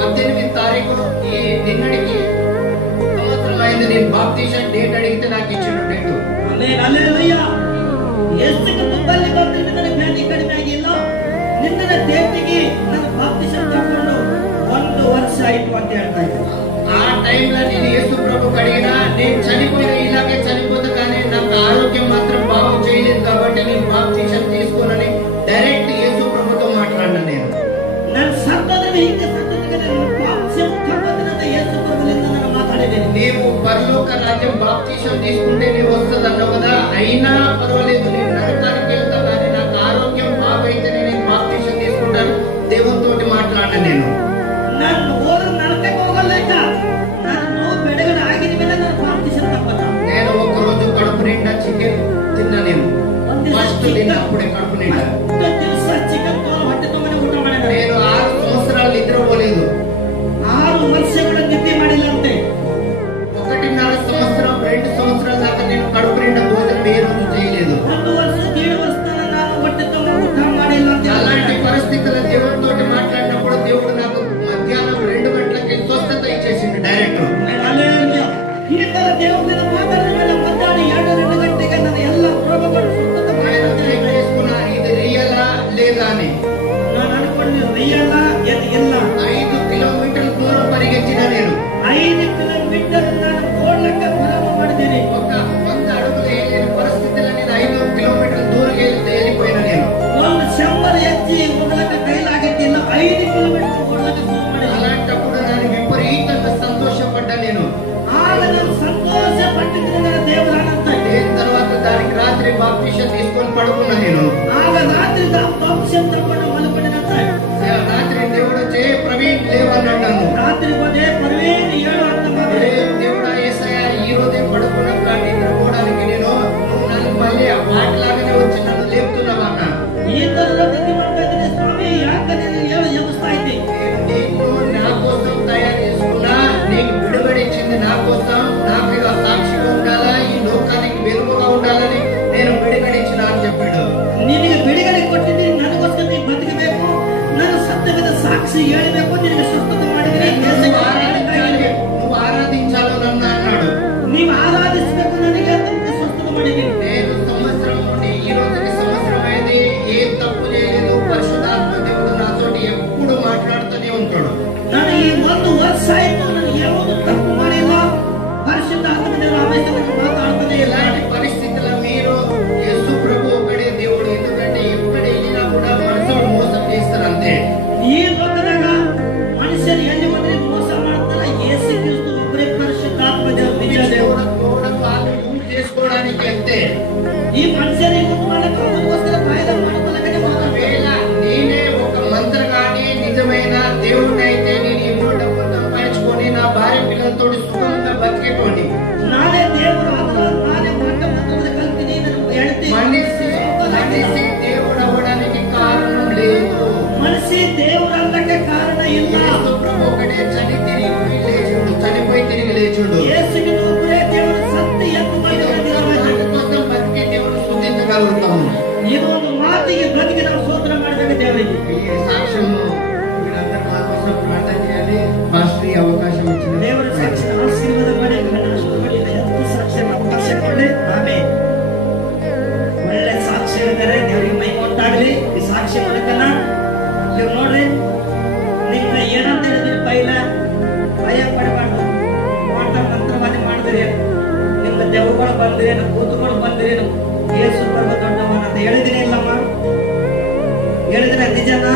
18 తారీఖు ఈ నిన్నటికి సంవత్సరం అయింది. నేను బాప్టిజం డేట్ అడిగితే నాకు ఇచ్చిన డేట్. ಹಲ್ಲೆಲೂಯಾ. ಯೇಸುವಿಗೆ ತುಂಬಲ್ಲಿ ಬಂದ್ರೆ ನನಗೆ ಭೇಟಿ ಕಡಿಮೆ ಆಗಿಲ್ಲ. ನಿನ್ನ ದೇವರಿಗೆ ನನ್ನ ಬಾಪ್ಟಿಸಂ ತಗೊಂಡು 1 ವರ್ಷ ಆಯ್ತು ಅಂತ ಹೇಳ್ತಾ ಇದ್ದಾರೆ. ఆ టైంలో నేను యేసు ప్రభు అడిగినా నేను చనిపోయిన ఇలాగే చనిపోతా, కానీ నాకు ఆరోగ్యం మాత్రం బాగు చేయలేదు కాబట్టి నేను బాప్టిజం తీసుకోనని డైరెక్ట్ యేసు ప్రభుతో మాట్లాడినా నేను. ನನ್ನ ಸತ್ತೋದ್ರೆ ಹಿಂಗೆ ಸತ್ತೋದ್ರೆ ನನ್ನ ಬಾಪ್ಟಿಸಂ ತಗೊಂಡ್ರೆ ಯೇಸು పరలోక రాజ్యం బాప్తీసం తీసుకుంటే నీవు వస్తుంది అన్నావు కదా, అయినా పర్వాలేదు నేను నరకానికి వెళ్తా కానీ నాకు ఆరోగ్యం బాగైతే నేను బాప్తీసం తీసుకుంటాను. దేవునితోటి మాట్లాడిన నేను ನಾನು ಹೋದ್ರೆ ನರಕಕ್ಕೆ ಹೋಗಲ್ಲ, ನಾನು ಬೆಳಗಡೆ ಆಗಿದ ಮೇಲೆ ನಾನು ಬಾಪ್ತಿಸಂ ತಪ್ಪಲ್ಲ. నేను ఒక రోజు కడుపు నిండా చికెన్ తిన్నా. నేను ఫస్ట్ తిన్నప్పుడే కడుపు నిండా ದಿವಸ ಚಿಕನ್ ಹೊಟ್ಟೆ ತುಂಬನೆ ಊಟ ಮಾಡಿದ. నేను 6 సంవత్సరాలు నిద్రపోలేదు. 6 ವರ್ಷಗಳ ನಿದ್ದೆ ಮಾಡಿಲ್ಲ ಅಂತೆ. 1.5 సంవత్సరం 2 సంవత్సరాల దాకా నేను కడుపు నిండా భోజనం ఏ రోజు చేయలేదు. 1 ವರ್ಷ 1.5 ವರ್ಷ ನಾನು ಹೊಟ್ಟೆ ತುಂಬ ಊಟ ಮಾಡಿಲ್ಲ ಅಂತ. అలాంటి పరిస్థితుల్లో దేవుడితో మాట్లాడినప్పుడు దేవుడు నాకు మధ్యాహ్నం 2 గంటలకి స్వస్థత ఇచ్చేసిండు డైరెక్ట్. ಈ ತರ ದೇವರ ಮಾತಾಡಿದ ಮೇಲೆ ಮಧ್ಯಾಹ್ನ 2 ಗಂಟೆಗೆ ನನ್ನ ಎಲ್ಲ ರೋಗಗಳು ಸ್ವಸ್ಥತೆ చేసుకున్నా. ఇది రియలా లేదా అని ನಾನು ಅನ್ಕೊಂಡಿದ್ದೆ, ರಿಯಲ್ಲ ಇಲ್ಲ. 5 కిలోమీటర్ల దూరం పరిగెత్తిన నేను. 5 ಕಿಲೋಮೀಟರ್ ನಾನು ಓಡಲಿಕ್ಕೆ ಪ್ರಾರಂಭ ಮಾಡಿದ್ದೇನೆ. ఒక 100 అడుగులు వేయలేని పరిస్థితుల్లో నేను 5 కిలోమీటర్ల దూరం వెళ్ళిపోయినా నేను. ಒಂದು 100 ಹೆಜ್ಜೆ ಓಡಲಿಕ್ಕೆ ಕೈಲಾಗಿದ್ದಿಲ್ಲ, 5 ಕಿಲೋಮೀಟರ್ ಓಡಲಿಕ್ಕೆ ಶುರು ಮಾಡಿದೆ. అలాంటప్పుడు ನಾನು విపరీతంగా సంతోషపడ్డా నేను. ಆಗ ನಾನು ಸಂತೋಷ ಪಟ್ಟಿದ್ದರಿಂದ ದೇವರ ಅನಂತ. తర్వాత దానికి రాత్రి బాప్తిసం తీసుకొని పడుకున్నా నేను. ಆಗ ರಾತ್ರಿ ಬಾಪ್ತಿಸಂ ತಗೊಂಡು ಮಲಕೊಂಡಿದ್ದಂತ. రాత్రి దేవుడు వచ్చే ప్రవీణ్ లేవన్నాడు నన్ను. రాత్రి పోతే ప్రవీణ్ ఏడు అంత దేవుడా యేసయ్య ఈ రోజే పడుకున్నాం కానీ నిద్రపోవడానికి నువ్వు నన్ను మళ్ళీ ఆ వాటిలాగానే వచ్చి నన్ను లేపుతున్నావు అన్నాను. ಈ ತರ ಗತಿ ಮಾಡ್ತಾ ಇದ್ದೀನಿ ಸ್ವಾಮಿ, ಯಾಕೆ ನೀನು ಎಬ್ಬಿಸ್ತಾ ಇದ್ದಿ? నీకు నా కోసం తయారు చేసుకున్నా, నీకు విడుదలిచ్చింది నా కోసం, నాకు ఇక సాక్షిగా ఉండాలా, ఈ లోకానికి వెలుగుగా ఉండాలని నేను విడుదలిచ్చిన అని చెప్పాడు. ನಿನಗೆ ಬಿಡುಗಡೆ ಕೊಟ್ಟಿದ್ದೀನಿ, ನನಗೋಸ್ಕರ ನೀನು ಬದುಕಬೇಕು, ನಾನು ಸತ್ಯವಾದ ಸಾಕ್ಷಿ ಹೇಳಬೇಕು, ನಿನಗೆ ಸ್ವಸ್ಥತೆ ಮಾಡಿದ್ದೀನಿ. నువ్వు ఆరాధించాలో నన్ను అన్నాడు. ನೀವು ಆರಾಧಿಸಬೇಕು ನನಗೆ ಅಂತ ಸ್ವಸ್ಥತೆ ಮಾಡಿದ್ದೀನಿ. నేను సంవత్సరం నుండి ఈ రోజుకి సంవత్సరం అయింది, ఏ తప్పు చేయలేదు. పరిశుద్ధాత్మ దేవుడు నాతోటి ఎప్పుడు మాట్లాడుతూనే ఉంటాడు. ನಾನು ಈ 1 ವರ್ಷ ಆಯ್ತು, ನಾನು ಯಾವುದು ತಪ್ಪು ಮಾಡಿಲ್ಲ. ಪರಿಶುದ್ಧ ಆತ್ಮದೇವರು ಆವೇಶದಲ್ಲಿ ಮಾತಾಡ್ತಾನೆ. ఇలాంటి పరిస్థితుల్లో మీరు యేసు ప్రభు ఒకడే దేవుడు, ఎందుకంటే ఎక్కడ వెళ్ళినా కూడా మనుషులు మోసం చేస్తారు అంతే. ಈ ಲೋಕದಾಗ ಮನುಷ್ಯರು ಎಲ್ಲಿ ಹೋದ್ರೆ ಮೋಸ ಮಾಡ್ತಾರೆ. ಯೇಸು ಕ್ರಿಸ್ತು ಒಬ್ಬರೇ ಪರಿಶುದ್ಧ ಆತ್ಮದೇವರು ನಿಜ ದೇವರು. వాళ్ళు యూజ్ చేసుకోవడానికి అంతే. ఈ మనుషుని యూజ్ ಮಾಡಕ್ಕೆ ಅವರಿಗೋಸ್ಕರ ಬಾಯಿದ ಮಾಡ್ಕೊಳ್ಳಕ್ಕೆ ఒకవేళ నేనే ఒక మంత్రగాని నిజమైన దేవుడిని అయితే నేను ఎన్నో డబ్బులు సంపాదించుకొని నా భార్య పిల్లలతో సుఖంగా బతికేటోని. ನಾನೇ ದೇವರು ಅಥವಾ ನಾನೇ ಮಂತ್ರ ಮಂತ್ರದ ಕಲ್ತೀನಿ ನಾನು ಹೇಳ್ತೀನಿ. మనిషి దేవుడు అవ్వడానికి కారణం లేదు. మనిషి దేవుడు అన్నಕ್ಕೆ కాರಣ ಇಲ್ಲ. యేసు ప్రభు ఒకటే చనిపోయి తిరిగి లేచుడు. యేసుకి ఒక్కడే దేవుడు సత్య ఎత్తు కోసం బతికే దేవుడు స్తుతించగలుగుతాము. ಇದೊಂದು ಮಾತಿಗೆ ಬದುಕಿ ನಾವು ಸ್ತೋತ್ರ ಮಾಡಬೇಕು ದೇವರಿಗೆ. ఈ సాక్ష్యము మీరందరూ మా కోసం ప్రార్థన చేయాలి. మాస్టర్ ఈ అవకాశం ఇచ్చిన ದೇವರ ಸಾಕ್ಷಿ ಆಶೀರ್ವಾದ ಮಾಡಿ ಎಷ್ಟು ಸಾಕ್ಷಿ ಅವಕಾಶ ಕೊಡಿ. ಆಮೇಲೆ ಒಳ್ಳೆ ಸಾಕ್ಷಿ ಹೇಳಿದರೆ ದೇವರಿಗೆ ಮೈ ಕೊಟ್ಟಾಗಲಿ. ಈ ಸಾಕ್ಷಿ ಮೂಲಕನ ನೀವು ನೋಡ್ರಿ, ನಿಮ್ಮ ಏನಂತ ಹೇಳಿದ್ರಿ, ಭಯ ಪಡಬಾರ್ದು. ಮಂತ್ರವಾದಿ ಮಾಡಿದ್ರಿ, ನಿಮ್ಮ ದೆವ್ವಗಳು ಬಂದ್ರೇನು, ಭೂತಗಳು ಬಂದ್ರೇನು, ಯೇಸು ಪ್ರಭು ದೊಡ್ಡವನ ಅಂತ ಹೇಳಿದಿರಿ ಇಲ್ಲಮ್ಮ? ಹೇಳಿದ್ರೆ ನಿಜನಾ?